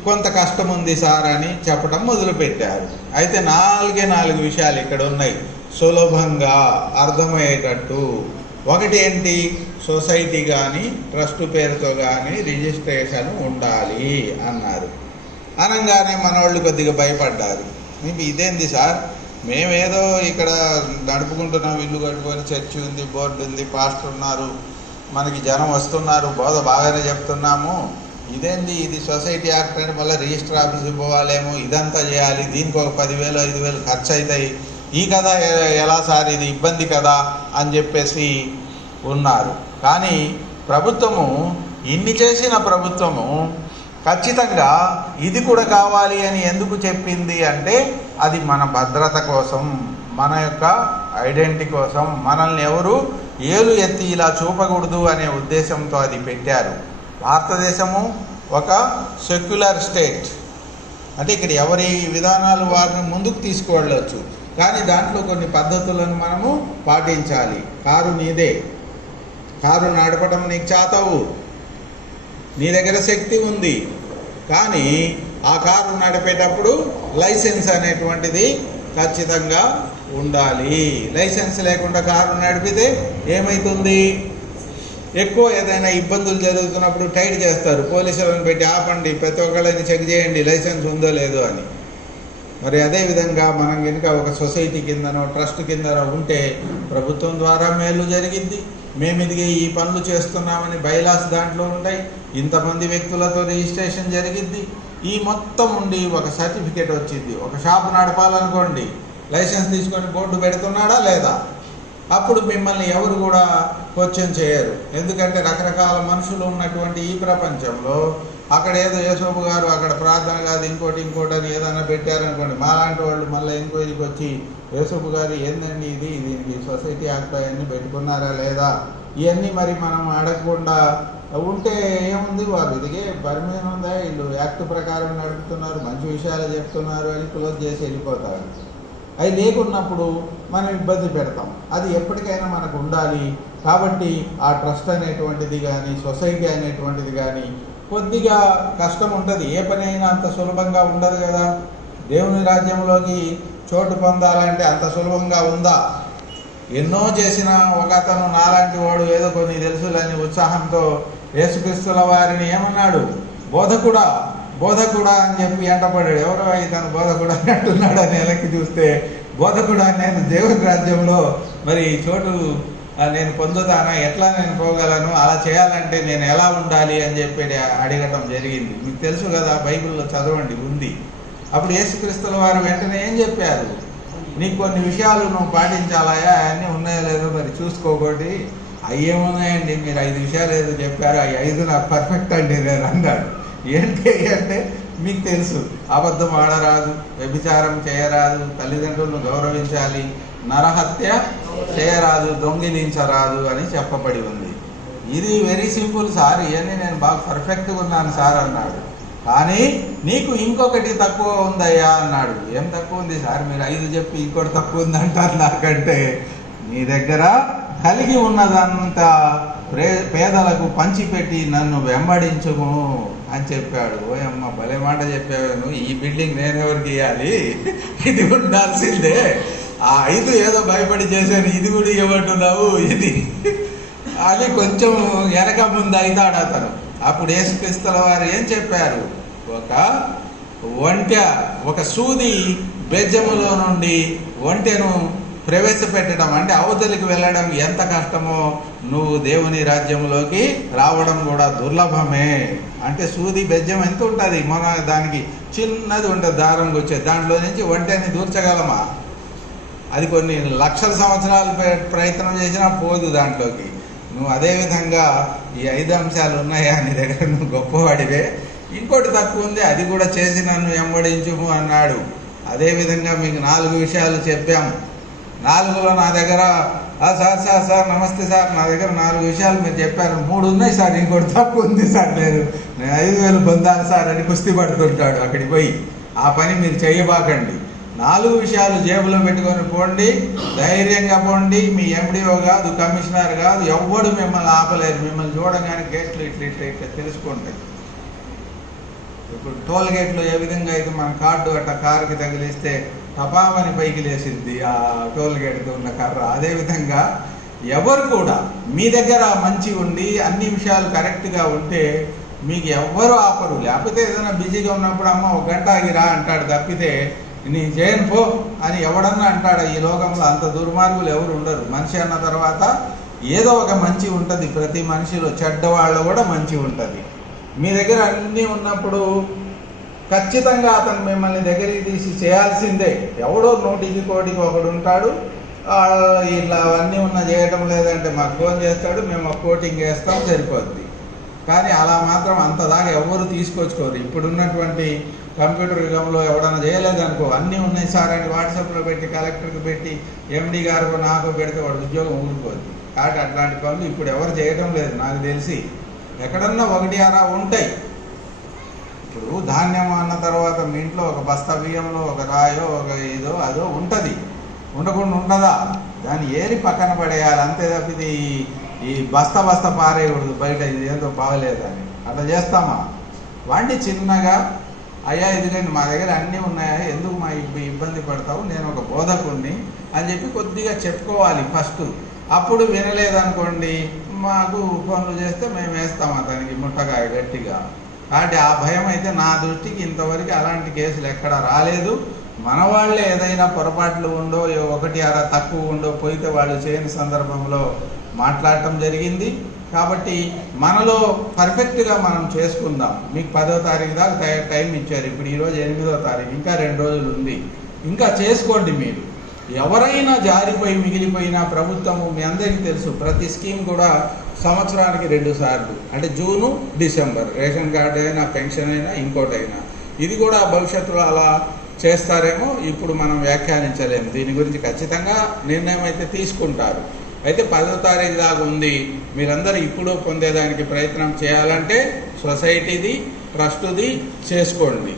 కొంత కష్టం ఉంది సార్ అని చెప్పడం మొదలుపెట్టారు. అయితే 4 విషయాలు ఇక్కడ ఉన్నాయి సులభంగా అర్థమయ్యేటట్టు. ఒకటి ఏంటి, సొసైటీ కానీ ట్రస్ట్ పేరుతో కానీ రిజిస్ట్రేషన్ ఉండాలి అన్నారు. అనగానే మనవాళ్ళు కొద్దిగా భయపడ్డారు. ఇదేంది సార్, మేమేదో ఇక్కడ నడుపుకుంటున్నాం, ఇల్లు కట్టుకొని చర్చి ఉంది, బోర్డు ఉంది, పాస్టర్ ఉన్నారు, మనకి జనం వస్తున్నారు, బోధ బాగానే చెప్తున్నాము, ఇదేంది ఇది సొసైటీ యాక్ట్ అని మళ్ళీ రిజిస్టర్ ఆఫీస్కి పోవాలేమో, ఇదంతా చేయాలి, దీనికి ఒక 10,000 5,000 ఖర్చు అవుతాయి, ఈ కదా ఎలా సార్, ఇది ఇబ్బంది కదా అని చెప్పేసి ఉన్నారు. కానీ ప్రభుత్వము ఇన్ని చేసిన ప్రభుత్వము ఖచ్చితంగా ఇది కూడా కావాలి అని ఎందుకు చెప్పింది అంటే అది మన భద్రత కోసం, మన యొక్క ఐడెంటిటీ కోసం, మనల్ని ఎవరు ఏలు ఎత్తి ఇలా చూపకూడదు అనే ఉద్దేశంతో అది పెట్టారు. భారతదేశము ఒక సెక్యులర్ స్టేట్, అంటే ఇక్కడ ఎవరి విధానాలు వారిని ముందుకు తీసుకువెళ్ళవచ్చు, కానీ దాంట్లో కొన్ని పద్ధతులను మనము పాటించాలి. కారు నీదే, కారు నడపడం నీకు చేతవు, నీ దగ్గర శక్తి ఉంది, కానీ ఆ కారు నడిపేటప్పుడు లైసెన్స్ అనేటువంటిది ఖచ్చితంగా ఉండాలి. లైసెన్స్ లేకుండా కారు నడిపితే ఏమవుతుంది, ఎక్కువ ఏదైనా ఇబ్బందులు జరుగుతున్నప్పుడు టైట్ చేస్తారు, పోలీసులను పెట్టి ఆపండి, ప్రతి ఒక్కళ్ళని చెక్ చేయండి లైసెన్స్ ఉందో లేదో అని. మరి అదేవిధంగా మనం కనుక ఒక సొసైటీ కిందనో ట్రస్ట్ కిందనో ఉంటే ప్రభుత్వం ద్వారా మేలు జరిగింది. మేము ఇదిగే ఈ పనులు చేస్తున్నామని బైలాస్ దాంట్లో ఉంటాయి, ఇంతమంది వ్యక్తులతో రిజిస్ట్రేషన్ జరిగింది, ఈ మొత్తం ఉండి ఒక సర్టిఫికేట్ వచ్చింది. ఒక షాపు నడపాలనుకోండి, లైసెన్స్ తీసుకొని బోర్డు పెడుతున్నాడా లేదా, అప్పుడు మిమ్మల్ని ఎవరు కూడా క్వశ్చన్ చేయరు. ఎందుకంటే రకరకాల మనుషులు ఉన్నటువంటి ఈ ప్రపంచంలో అక్కడ ఏదో యేసోబు గారు అక్కడ ప్రార్థన కాదు ఇంకోటి అని ఏదైనా పెట్టారనుకోండి, మాలాంటి వాళ్ళు మళ్ళీ ఎంక్వైరీకి వచ్చి యేసోబు గారు ఏందండి ఇది దీనికి సొసైటీ యాక్ట్ అవన్నీ పెట్టుకున్నారా లేదా, ఇవన్నీ మరి మనం అడగకుండా ఉంటే ఏముంది, వారు ఇదిగే పర్మిషన్ ఉందా, వీళ్ళు యాక్ట్ ప్రకారం నడుపుతున్నారు, మంచి విషయాలు చెప్తున్నారు అని క్లోజ్ చేసి వెళ్ళిపోతారు. అవి లేకున్నప్పుడు మనం ఇబ్బంది పెడతాం. అది ఎప్పటికైనా మనకు ఉండాలి. కాబట్టి ఆ ట్రస్ట్ అనేటువంటిది కానీ సొసైటీ అనేటువంటిది కానీ కొద్దిగా కష్టం ఉంటుంది. ఏ పని అయినా అంత సులభంగా ఉండదు కదా. దేవుని రాజ్యంలోకి చోటు పొందాలంటే అంత సులభంగా ఉందా? ఎన్నో చేసిన ఒక అతను నాలాంటి వాడు ఏదో కొన్ని తెలుసులని ఉత్సాహంతో యేసుక్రీస్తుల వారిని ఏమన్నాడు, బోధకుడా అని చెప్పి ఎంటపడ్డాడు. ఎవరో ఇతను బోధకుడా అని అంటున్నాడు అని వెనక్కి చూస్తే, బోధకుడా నేను దేవుని రాజ్యంలో మరి చోటు నేను పొందుతానా, ఎట్లా నేను పోగలను, అలా చేయాలంటే నేను ఎలా ఉండాలి అని చెప్పి అడగటం జరిగింది. మీకు తెలుసు కదా, బైబిల్లో చదవండి ఉంది. అప్పుడు యేసుక్రీస్తుల వారు వెంటనే ఏం చెప్పారు, నీకు కొన్ని విషయాలు నువ్వు పాటించాలయా, అన్నీ ఉన్నాయో లేదో మరి చూసుకోకూడదు. అవి ఏమున్నాయండి, మీరు 5 విషయాలు ఏదో చెప్పారు, అవి 5 నాకు పర్ఫెక్ట్ అండి నేను అన్నాడు. ఏంటి అంటే మీకు తెలుసు, అబద్ధం ఆడరాదు, వ్యభిచారం చేయరాదు, తల్లిదండ్రులను గౌరవించాలి, నరహత్య చేయరాదు, దొంగిలించరాదు అని చెప్పబడి ఉంది. ఇది వెరీ సింపుల్ సార్, ఇవన్నీ నేను బాగా పర్ఫెక్ట్గా ఉన్నాను సార్ అన్నాడు. కానీ నీకు ఇంకొకటి తక్కువ ఉందయ్యా అన్నాడు. ఏం తక్కువ ఉంది సార్, మీరు 5 చెప్పి ఇంకోటి తక్కువ ఉందంటారు నాకంటే, నీ దగ్గర కలిగి ఉన్నదంతా పేదలకు పంచిపెట్టి నన్ను వెంబడించుము అని చెప్పాడు. ఓయమ్మ భలే మాట చెప్పాను, ఈ బిల్డింగ్ నేను ఎవరికి ఇవ్వాలి, ఇది ఉండాల్సిందే. ఆ 5 ఏదో భయపడి చేశాను, ఇది కూడా ఇవ్వమంటున్నావు ఇది అని కొంచెం వెనక ముందు అవుతాడు అతను. అప్పుడు యేసుక్రీస్తుల వారు ఏం చెప్పారు, ఒక సూది బెజ్జములో నుండి ఒంటెను ప్రవేశపెట్టడం అంటే అవతలికి వెళ్ళడం ఎంత కష్టమో, నువ్వు దేవుని రాజ్యంలోకి రావడం కూడా దుర్లభమే. అంటే సూది బెజ్జం ఎంత ఉంటుంది, మన దానికి చిన్నది ఉంటుంది, దారం వచ్చే దాంట్లో నుంచి ఒంటెని దూర్చగలమా? అది కొన్ని లక్షల సంవత్సరాలు ప్రయత్నం చేసినా పోదు దాంట్లోకి. నువ్వు అదేవిధంగా ఈ 5 అంశాలు ఉన్నాయా నీ దగ్గర, నువ్వు గొప్పవాడివే. ఇంకోటి తక్కువ ఉంది, అది కూడా చేసి నన్ను వెంబడించుము అన్నాడు. అదేవిధంగా మీకు 4 విషయాలు చెప్పాము. 4లో నా దగ్గర సార్ నమస్తే సార్, నా దగ్గర 4 విషయాలు మీరు చెప్పారు, 3 ఉన్నాయి సార్, ఇంకోటి తక్కువ ఉంది సార్, నేను 5,000 పొందాను సార్ అని కుస్తీ పడుతుంటాడు. అక్కడికి పోయి ఆ పని మీరు చేయబాకండి. 4 విషయాలు జేబులో పెట్టుకొని పోండి, ధైర్యంగా పోండి. మీ ఎండిఓ కాదు, కమిషనర్ కాదు, ఎవ్వడు మిమ్మల్ని ఆపలేరు. మిమ్మల్ని చూడగానే గేట్లు ఇట్లా తెలుసుకుంటాయి. ఇప్పుడు టోల్ గేట్లో ఏ విధంగా అయితే మన కార్డు అట్లా కారుకి తగిలిస్తే టపామని పైకి లేసింది ఆ టోల్ గేట్తో ఉన్న కర్ర, అదేవిధంగా ఎవరు కూడా మీ దగ్గర మంచి ఉండి అన్ని విషయాలు కరెక్ట్గా ఉంటే మీకు ఎవ్వరు ఆపరు. లేకపోతే ఏదైనా బిజీగా ఉన్నప్పుడు అమ్మ 1 గంట ఆగిరా అంటాడు తప్పితే నేను చేయను పో అని ఎవడన్నా అంటాడు. ఈ లోకంలో అంత దుర్మార్గులు ఎవరు ఉండరు. మనిషి అన్న తర్వాత ఏదో ఒక మంచి ఉంటుంది. ప్రతి మనిషిలో చెడ్డవాళ్ళు కూడా మంచి ఉంటుంది. మీ దగ్గర అన్నీ ఉన్నప్పుడు ఖచ్చితంగా అతను మిమ్మల్ని దగ్గరికి తీసి చేయాల్సిందే. ఎవడో 100కి 1 ఒకడు ఉంటాడు, ఇలా అవన్నీ చేయటం లేదంటే మాకు ఫోన్ చేస్తాడు, మేము కోటింగ్ వేస్తాం, సరిపోద్ది. కానీ అలా మాత్రం అంతదాకా ఎవరు తీసుకొచ్చుకోరు. ఇప్పుడున్నటువంటి కంప్యూటర్ యుగంలో ఎవడన్నా చేయలేదనుకో, అన్నీ ఉన్నాయి సార్ అని వాట్సాప్లో పెట్టి కలెక్టర్కి పెట్టి ఎండి గారు నాకు పెడితే వాడు ఉద్యోగం ఊడిపోద్ది. కాబట్టి అట్లాంటి పనులు ఇప్పుడు ఎవరు చేయటం లేదు నాకు తెలిసి. ఎక్కడన్నా 1 అరా ఉంటాయి. ఇప్పుడు ధాన్యం అన్న తర్వాత మీ ఇంట్లో ఒక బస్తా బియ్యంలో ఒక రాయో ఒక ఇదో అదో ఉంటుంది, ఉండకుండా ఉంటుందా? దాన్ని ఏరి పక్కన పడేయాలి అంతే తప్పితే ఈ బస్తా పారేయకూడదు బయట, ఇది ఏదో బాగలేదని. అట్లా చేస్తామా? వాడిని చిన్నగా అయ్యా ఇదిగండి మా దగ్గర అన్నీ ఉన్నాయా, ఎందుకు మా ఇబ్బంది పడతావు, నేను ఒక బోధకుడిని అని చెప్పి కొద్దిగా చెప్పుకోవాలి ఫస్ట్. అప్పుడు వినలేదనుకోండి మాకు ఫోన్లు చేస్తే మేము వేస్తాం అతనికి ముట్టగా గట్టిగా. కాబట్టి ఆ భయం అయితే నా దృష్టికి ఇంతవరకు అలాంటి కేసులు ఎక్కడ రాలేదు. మన వాళ్ళే ఏదైనా పొరపాట్లు ఉండో 1 అర తక్కువ ఉండో పోయితే వాళ్ళు చేయని సందర్భంలో మాట్లాడటం జరిగింది. కాబట్టి మనలో పర్ఫెక్ట్గా మనం చేసుకుందాం. మీకు 10వ తారీఖు దాకా టైం ఇచ్చారు. ఇప్పుడు ఈరోజు 8వ తారీఖు, ఇంకా 2 రోజులు ఉంది. ఇంకా చేసుకోండి. మీరు ఎవరైనా జారిపోయి మిగిలిపోయినా ప్రభుత్వము మీ అందరికీ తెలుసు, ప్రతి స్కీమ్ కూడా సంవత్సరానికి 2 సార్లు, అంటే జూను డిసెంబర్, రేషన్ కార్డు అయినా పెన్షన్ అయినా ఇంకోటైనా. ఇది కూడా భవిష్యత్తులో అలా చేస్తారేమో, ఇప్పుడు మనం వ్యాఖ్యానించలేము. దీని గురించి ఖచ్చితంగా నిర్ణయం అయితే తీసుకుంటారు. అయితే 10వ తారీఖు దాకా ఉంది. మీరందరూ ఇప్పుడు పొందేదానికి ప్రయత్నం చేయాలంటే సొసైటీది ట్రస్టుది చేసుకోండి.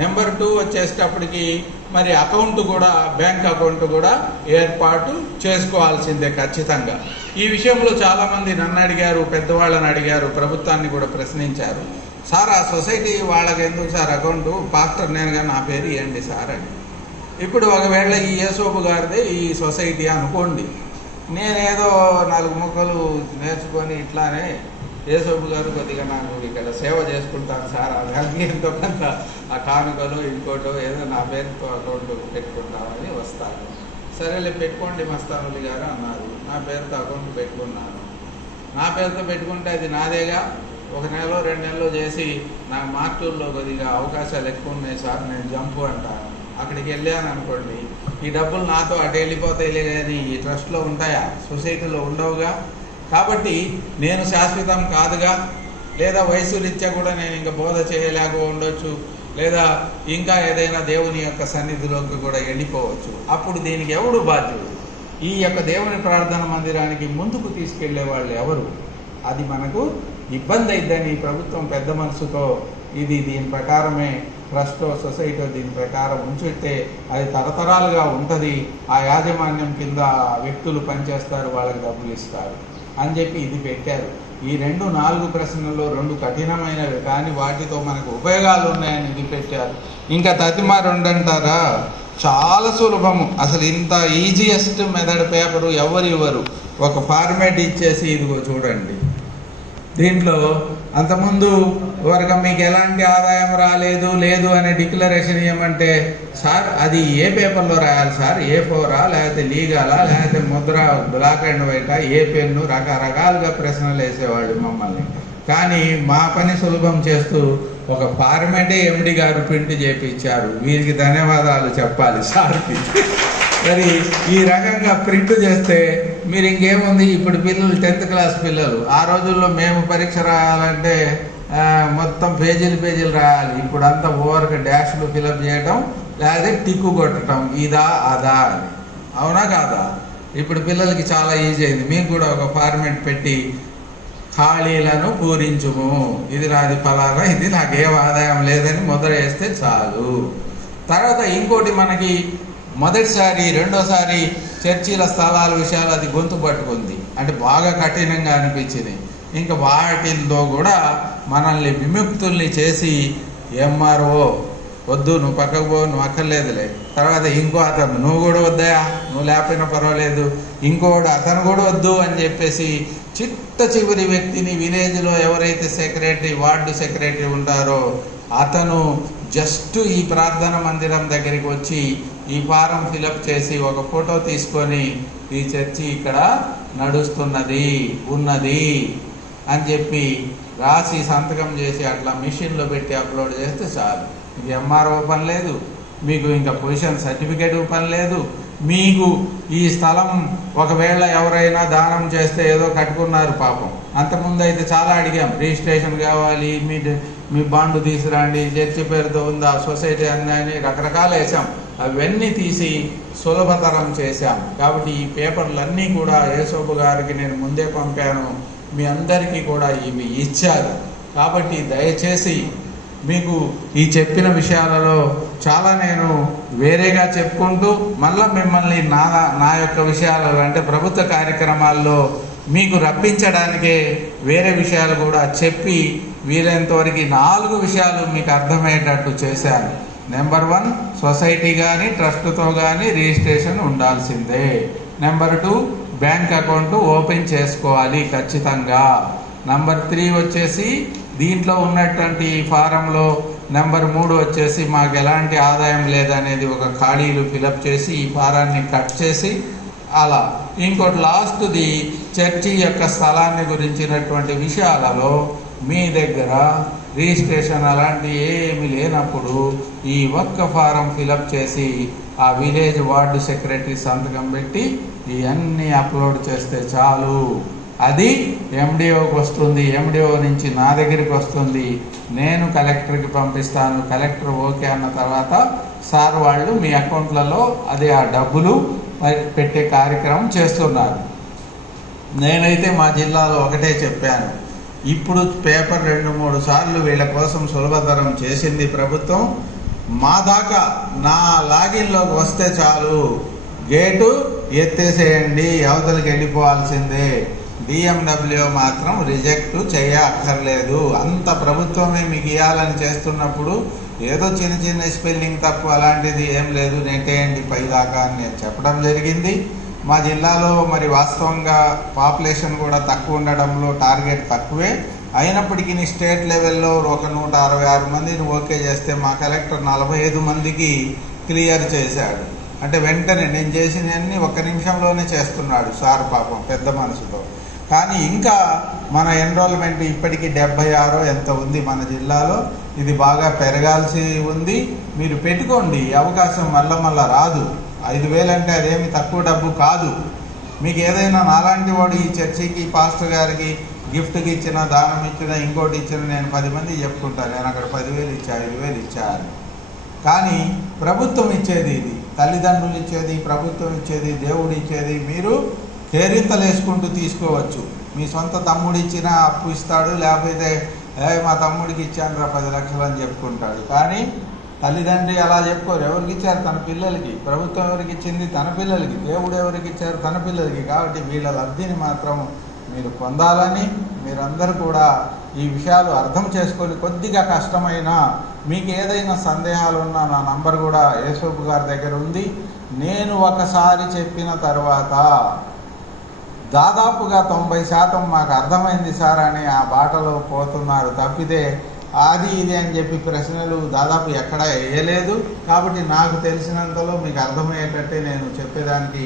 నెంబర్ 2 వచ్చేటప్పటికి మరి అకౌంట్ కూడా, బ్యాంక్ అకౌంట్ కూడా ఏర్పాటు చేసుకోవాల్సిందే ఖచ్చితంగా. ఈ విషయంలో చాలామంది నన్ను అడిగారు, పెద్దవాళ్ళని అడిగారు, ప్రభుత్వాన్ని కూడా ప్రశ్నించారు. సార్ ఆ సొసైటీ వాళ్ళకి ఎందుకు సార్ అకౌంటు, పాస్టర్ నేనుగా నా పేరు ఇవ్వండి సార్ అని. ఇప్పుడు ఒకవేళ ఈ యేసోబు గారిదే ఈ సొసైటీ అనుకోండి, నేనేదో 4 ముక్కలు నేర్చుకొని ఇట్లానే యేసోబు గారు కొద్దిగా నాకు ఇక్కడ సేవ చేసుకుంటాను సార్, దానికి ఎంతో కొంత ఆ కానుకలు ఇంకోటో ఏదో నా పేరుతో అకౌంట్ పెట్టుకుంటామని వస్తారు. సరేలే పెట్టుకోండి మస్తానులు గారు అన్నారు. నా పేరుతో అకౌంట్ పెట్టుకున్నాను. నా పేరుతో పెట్టుకుంటే అది నాదేగా. 1 నెలలో 2 నెలలు చేసి నాకు మార్టూర్లో కొద్దిగా అవకాశాలు ఎక్కువ ఉన్నాయి సార్, నేను జంపు అంటాను. అక్కడికి వెళ్ళాను అనుకోండి, ఈ డబ్బులు నాతో అటు వెళ్ళిపోతాయిలే కానీ ఈ ట్రస్ట్లో ఉంటాయా, సొసైటీలో ఉండవుగా. కాబట్టి నేను శాశ్వతం కాదుగా. లేదా వయసు రీత్యా కూడా నేను ఇంకా బోధ చేయలేక ఉండొచ్చు, లేదా ఇంకా ఏదైనా దేవుని యొక్క సన్నిధిలోకి కూడా వెళ్ళిపోవచ్చు. అప్పుడు దీనికి ఎవడు బాధ్యుడు? ఈ యొక్క దేవుని ప్రార్థన మందిరానికి ముందుకు తీసుకెళ్లే వాళ్ళు ఎవరు? అది మనకు ఇబ్బంది అయిద్దని ప్రభుత్వం పెద్ద మనసుతో దీని ప్రకారమే ట్రస్టో సొసైటీ దీని ప్రకారం ఉంచితే అది తరతరాలుగా ఉంటుంది. ఆ యాజమాన్యం కింద వ్యక్తులు పనిచేస్తారు, వాళ్ళకి డబ్బులు ఇస్తారు అని చెప్పి ఇది పెట్టారు. ఈ 4 ప్రశ్నల్లో 2 కఠినమైనవి, కానీ వాటితో మనకు ఉపయోగాలు ఉన్నాయని ఇది పెట్టారు. ఇంకా తతిమా 2 అంటారా, చాలా సులభము. అసలు ఇంత ఈజియెస్ట్ మెథడ్ పేపరు ఎవరు ఇవ్వరు. ఒక ఫార్మేట్ ఇచ్చేసి ఇదిగో చూడండి, దీంట్లో అంతకుముందు వరకు మీకు ఎలాంటి ఆదాయం లేదు అనే డిక్లరేషన్ ఇవ్వమంటే సార్ అది ఏ పేపర్లో రాయాలి సార్, A4 లేకపోతే లీగాలా లేకపోతే Mudra black and వైటా, A pen, రకరకాలుగా ప్రశ్నలు వేసేవాళ్ళు మమ్మల్ని. కానీ మా పని సులభం చేస్తూ ఒక ఫార్మేటే ఎండి గారు ప్రింట్ చేయించారు. వీరికి ధన్యవాదాలు చెప్పాలి సార్కి. మరి ఈ రకంగా ప్రింట్ చేస్తే మీరు ఇంకేముంది, ఇప్పుడు పిల్లలు 10th క్లాస్ పిల్లలు, ఆ రోజుల్లో మేము పరీక్ష రాయాలంటే మొత్తం పేజీలు రాయాలి. ఇప్పుడు అంతా ఓవర్గా డాష్లు ఫిలప్ చేయటం, లేదా టిక్కు కొట్టడం, ఇదా అదా అని. అవునా కాదా? ఇప్పుడు పిల్లలకి చాలా ఈజీ అయింది. మీకు కూడా ఒక ఫార్మేట్ పెట్టి ఖాళీలను పూరించుము, ఇది నాది ఫలానా, ఇది నాకేం ఆదాయం లేదని ముద్ర వేస్తే చాలు. తర్వాత ఇంకోటి మనకి మొదటిసారి రెండోసారి చర్చీల స్థలాల విషయాలు అది గొంతు పట్టుకుంది, అంటే బాగా కఠినంగా అనిపించింది. ఇంకా వాటిల్లో కూడా మనల్ని విముక్తుల్ని చేసి ఎంఆర్ఓ వద్దు, నువ్వు పక్కకు పో, నువ్వు అక్కర్లేదులే. తర్వాత ఇంకో అతను, నువ్వు కూడా వద్దాయా, నువ్వు లేకపోయినా పర్వాలేదు, ఇంకోడు అతను కూడా వద్దు అని చెప్పేసి చిట్ట చివరి వ్యక్తిని విలేజ్లో ఎవరైతే సెక్రటరీ, వార్డు సెక్రటరీ ఉంటారో అతను జస్ట్ ఈ ప్రార్థన మందిరం దగ్గరికి వచ్చి ఈ ఫారం ఫిలప్ చేసి ఒక ఫోటో తీసుకొని ఈ చర్చి ఇక్కడ నడుస్తున్నది ఉన్నది అని చెప్పి రాసి సంతకం చేసి అట్లా మిషన్లో పెట్టి అప్లోడ్ చేస్తే చాలు. మీకు ఎంఆర్ఓ పని లేదు, మీకు ఇంకా పొజిషన్ సర్టిఫికేట్ పని లేదు. మీకు ఈ స్థలం ఒకవేళ ఎవరైనా దానం చేస్తే ఏదో కట్టుకున్నారు పాపం, అంతకుముందు అయితే చాలా అడిగాం, రిజిస్ట్రేషన్ కావాలి, మీ బాండు తీసుకురండి, చర్చి పేరుతో ఉందా, సొసైటీ అని రకరకాలు వేసాం. అవన్నీ తీసి సులభతరం చేశాం. కాబట్టి ఈ పేపర్లన్నీ కూడా యేసోబు గారికి నేను ముందే పంపాను, మీ అందరికీ కూడా ఇవి ఇచ్చారు. కాబట్టి దయచేసి మీకు ఈ చెప్పిన విషయాలలో చాలా నేను వేరేగా చెప్పుకుంటూ మళ్ళీ మిమ్మల్ని నా యొక్క విషయాలలో అంటే ప్రభుత్వ కార్యక్రమాల్లో మీకు రప్పించడానికే వేరే విషయాలు కూడా చెప్పి వీలైనంత వరకు 4 విషయాలు మీకు అర్థమయ్యేటట్టు చేశాను. నెంబర్ 1, సొసైటీ కానీ ట్రస్ట్తో కానీ రిజిస్ట్రేషన్ ఉండాల్సిందే. నెంబర్ 2, బ్యాంక్ అకౌంట్ ఓపెన్ చేసుకోవాలి ఖచ్చితంగా. నెంబర్ 3 వచ్చేసి దీంట్లో ఉన్నటువంటి ఈ ఫారంలో నెంబర్ 3 వచ్చేసి మాకు ఎలాంటి ఆదాయం లేదనేది ఒక ఖాళీలు ఫిలప్ చేసి ఈ ఫారాన్ని కట్ చేసి అలా. ఇంకోటి లాస్ట్ది చర్చి యొక్క స్థలాన్ని గురించినటువంటి విషయాలలో మీ దగ్గర రిజిస్ట్రేషన్ అలాంటి ఏమి లేనప్పుడు ఈ ఒక్క ఫారం ఫిలప్ చేసి ఆ విలేజ్ వార్డు సెక్రటరీ సంతకం పెట్టి ఇవన్నీ అప్లోడ్ చేస్తే చాలు. అది ఎండిఓకి వస్తుంది, ఎండిఓ నుంచి నా దగ్గరికి వస్తుంది, నేను కలెక్టర్కి పంపిస్తాను. కలెక్టర్ ఓకే అన్న తర్వాత సార్ వాళ్ళు మీ అకౌంట్లలో అదే ఆ డబ్బులు పెట్టే కార్యక్రమం చేస్తున్నారు. నేనైతే మా జిల్లాలో ఒకటే చెప్పాను, ఇప్పుడు పేపర్ 2-3 సార్లు వీళ్ళ కోసం సులభతరం చేసింది ప్రభుత్వం. మా దాకా నా లాగిన్లోకి వస్తే చాలు, గేటు ఎత్తేసేయండి, అవతలకి వెళ్ళిపోవాల్సిందే. బిఎండబ్ల్యూ మాత్రం రిజెక్ట్ చేయక్కర్లేదు. అంత ప్రభుత్వమే మీకు ఇవ్వాలని చేస్తున్నప్పుడు ఏదో చిన్న చిన్న స్పెల్లింగ్ తప్పు అలాంటిది ఏం లేదు, నెట్టేయండి పైదాకా అని నేను చెప్పడం జరిగింది. మా జిల్లాలో మరి వాస్తవంగా పాపులేషన్ కూడా తక్కువ ఉండడంలో టార్గెట్ తక్కువే అయినప్పటికీ స్టేట్ లెవెల్లో ఒక 166 మందిని ఓకే చేస్తే మా కలెక్టర్ 45 మందికి క్లియర్ చేశాడు. అంటే వెంటనే నేను చేసినవన్నీ 1 నిమిషంలోనే చేస్తున్నాడు సార్ పాపం పెద్ద మనసుతో. కానీ ఇంకా మన ఎన్రోల్మెంట్ ఇప్పటికీ 76 ఎంత ఉంది మన జిల్లాలో. ఇది బాగా పెరగాల్సి ఉంది. మీరు పెట్టుకోండి, అవకాశం మళ్ళా రాదు. 5,000 అంటే అదేమి తక్కువ డబ్బు కాదు. మీకు ఏదైనా నాలాంటి వాడు ఈ చర్చికి పాస్టర్ గారికి గిఫ్ట్కి ఇచ్చిన, దానం ఇచ్చిన, ఇంకోటి ఇచ్చిన నేను 10 మంది చెప్పుకుంటాను, నేను అక్కడ 10,000 ఇచ్చా, 5,000 ఇచ్చాను. కానీ ప్రభుత్వం ఇచ్చేది ఇది, తల్లిదండ్రులు ఇచ్చేది, ప్రభుత్వం ఇచ్చేది, దేవుడు ఇచ్చేది. మీరు కేరింతలు వేసుకుంటూ తీసుకోవచ్చు. మీ సొంత తమ్ముడు ఇచ్చినా అప్పు ఇస్తాడు, లేకపోతే మా తమ్ముడికి ఇచ్చాను రా 10 లక్షలు అని చెప్పుకుంటాడు. కానీ తల్లిదండ్రి అలా చెప్పుకోరు. ఎవరికి ఇచ్చారు? తన పిల్లలకి. ప్రభుత్వం ఎవరికి ఇచ్చింది? తన పిల్లలకి. దేవుడు ఎవరికి ఇచ్చారు? తన పిల్లలకి. కాబట్టి వీళ్ళ లబ్ధిని మాత్రం మీరు పొందాలని మీరందరూ కూడా ఈ విషయాలు అర్థం చేసుకొని, కొద్దిగా కష్టమైనా మీకు ఏదైనా సందేహాలు ఉన్నా నా నంబర్ కూడా యేసోబు గారి దగ్గర ఉంది. నేను ఒకసారి చెప్పిన తర్వాత దాదాపుగా 90% మాకు అర్థమైంది సార్ అని ఆ బాటలో పోతున్నారు తప్పితే అది ఇది అని చెప్పి ప్రశ్నలు దాదాపు ఎక్కడా వేయలేదు. కాబట్టి నాకు తెలిసినంతలో మీకు అర్థమయ్యేటట్టే నేను చెప్పేదానికి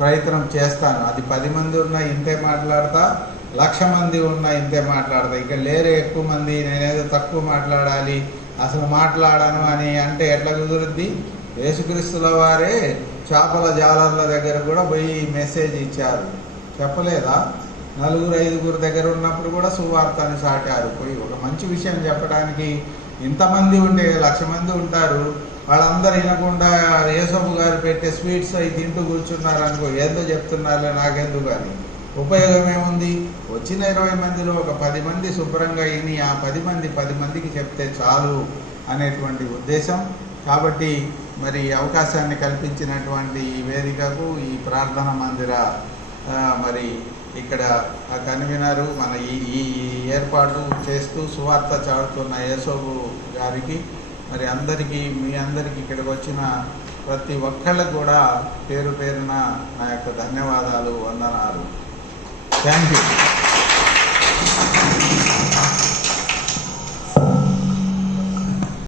ప్రయత్నం చేస్తాను. అది 10 మంది ఉన్నా ఇంతే మాట్లాడతా, 1,00,000 మంది ఉన్నా ఇంతే మాట్లాడతా. ఇక లేరే ఎక్కువ మంది నేనేదో తక్కువ మాట్లాడాలి, అసలు మాట్లాడను అని అంటే ఎట్లా కుదురుద్ది? యేసుక్రీస్తుల వారే చేపల జాలర్ల దగ్గర కూడా పోయి మెసేజ్ ఇచ్చారు, చెప్పలేదా? 4-5 దగ్గర ఉన్నప్పుడు కూడా సువార్తని చాటారు. పోయి ఒక మంచి విషయం చెప్పడానికి ఇంతమంది ఉంటే 1,00,000 మంది ఉంటారు, వాళ్ళందరూ వినకుండా యేసబ్బు గారు పెట్టే స్వీట్స్ అవి తింటూ కూర్చున్నారు అనుకో, ఏందో చెప్తున్నారులే నాకెందుకు అని. ఉపయోగం ఏముంది? వచ్చిన 20 మందిలో ఒక 10 మంది శుభ్రంగా విని ఆ 10 మందికి చెప్తే చాలు అనేటువంటి ఉద్దేశం. కాబట్టి మరి అవకాశాన్ని కల్పించినటువంటి ఈ వేదికకు, ఈ ప్రార్థన మందిర మరి ఇక్కడ కన్వీనరు మన ఈ ఏర్పాటు చేస్తూ సువార్త చాటుతున్న యేసోబు గారికి, మరి అందరికీ, మీ అందరికీ ఇక్కడికి వచ్చిన ప్రతి ఒక్కళ్ళకు కూడా పేరు పేరున నా యొక్క ధన్యవాదాలు, వందనాలు. Thank you.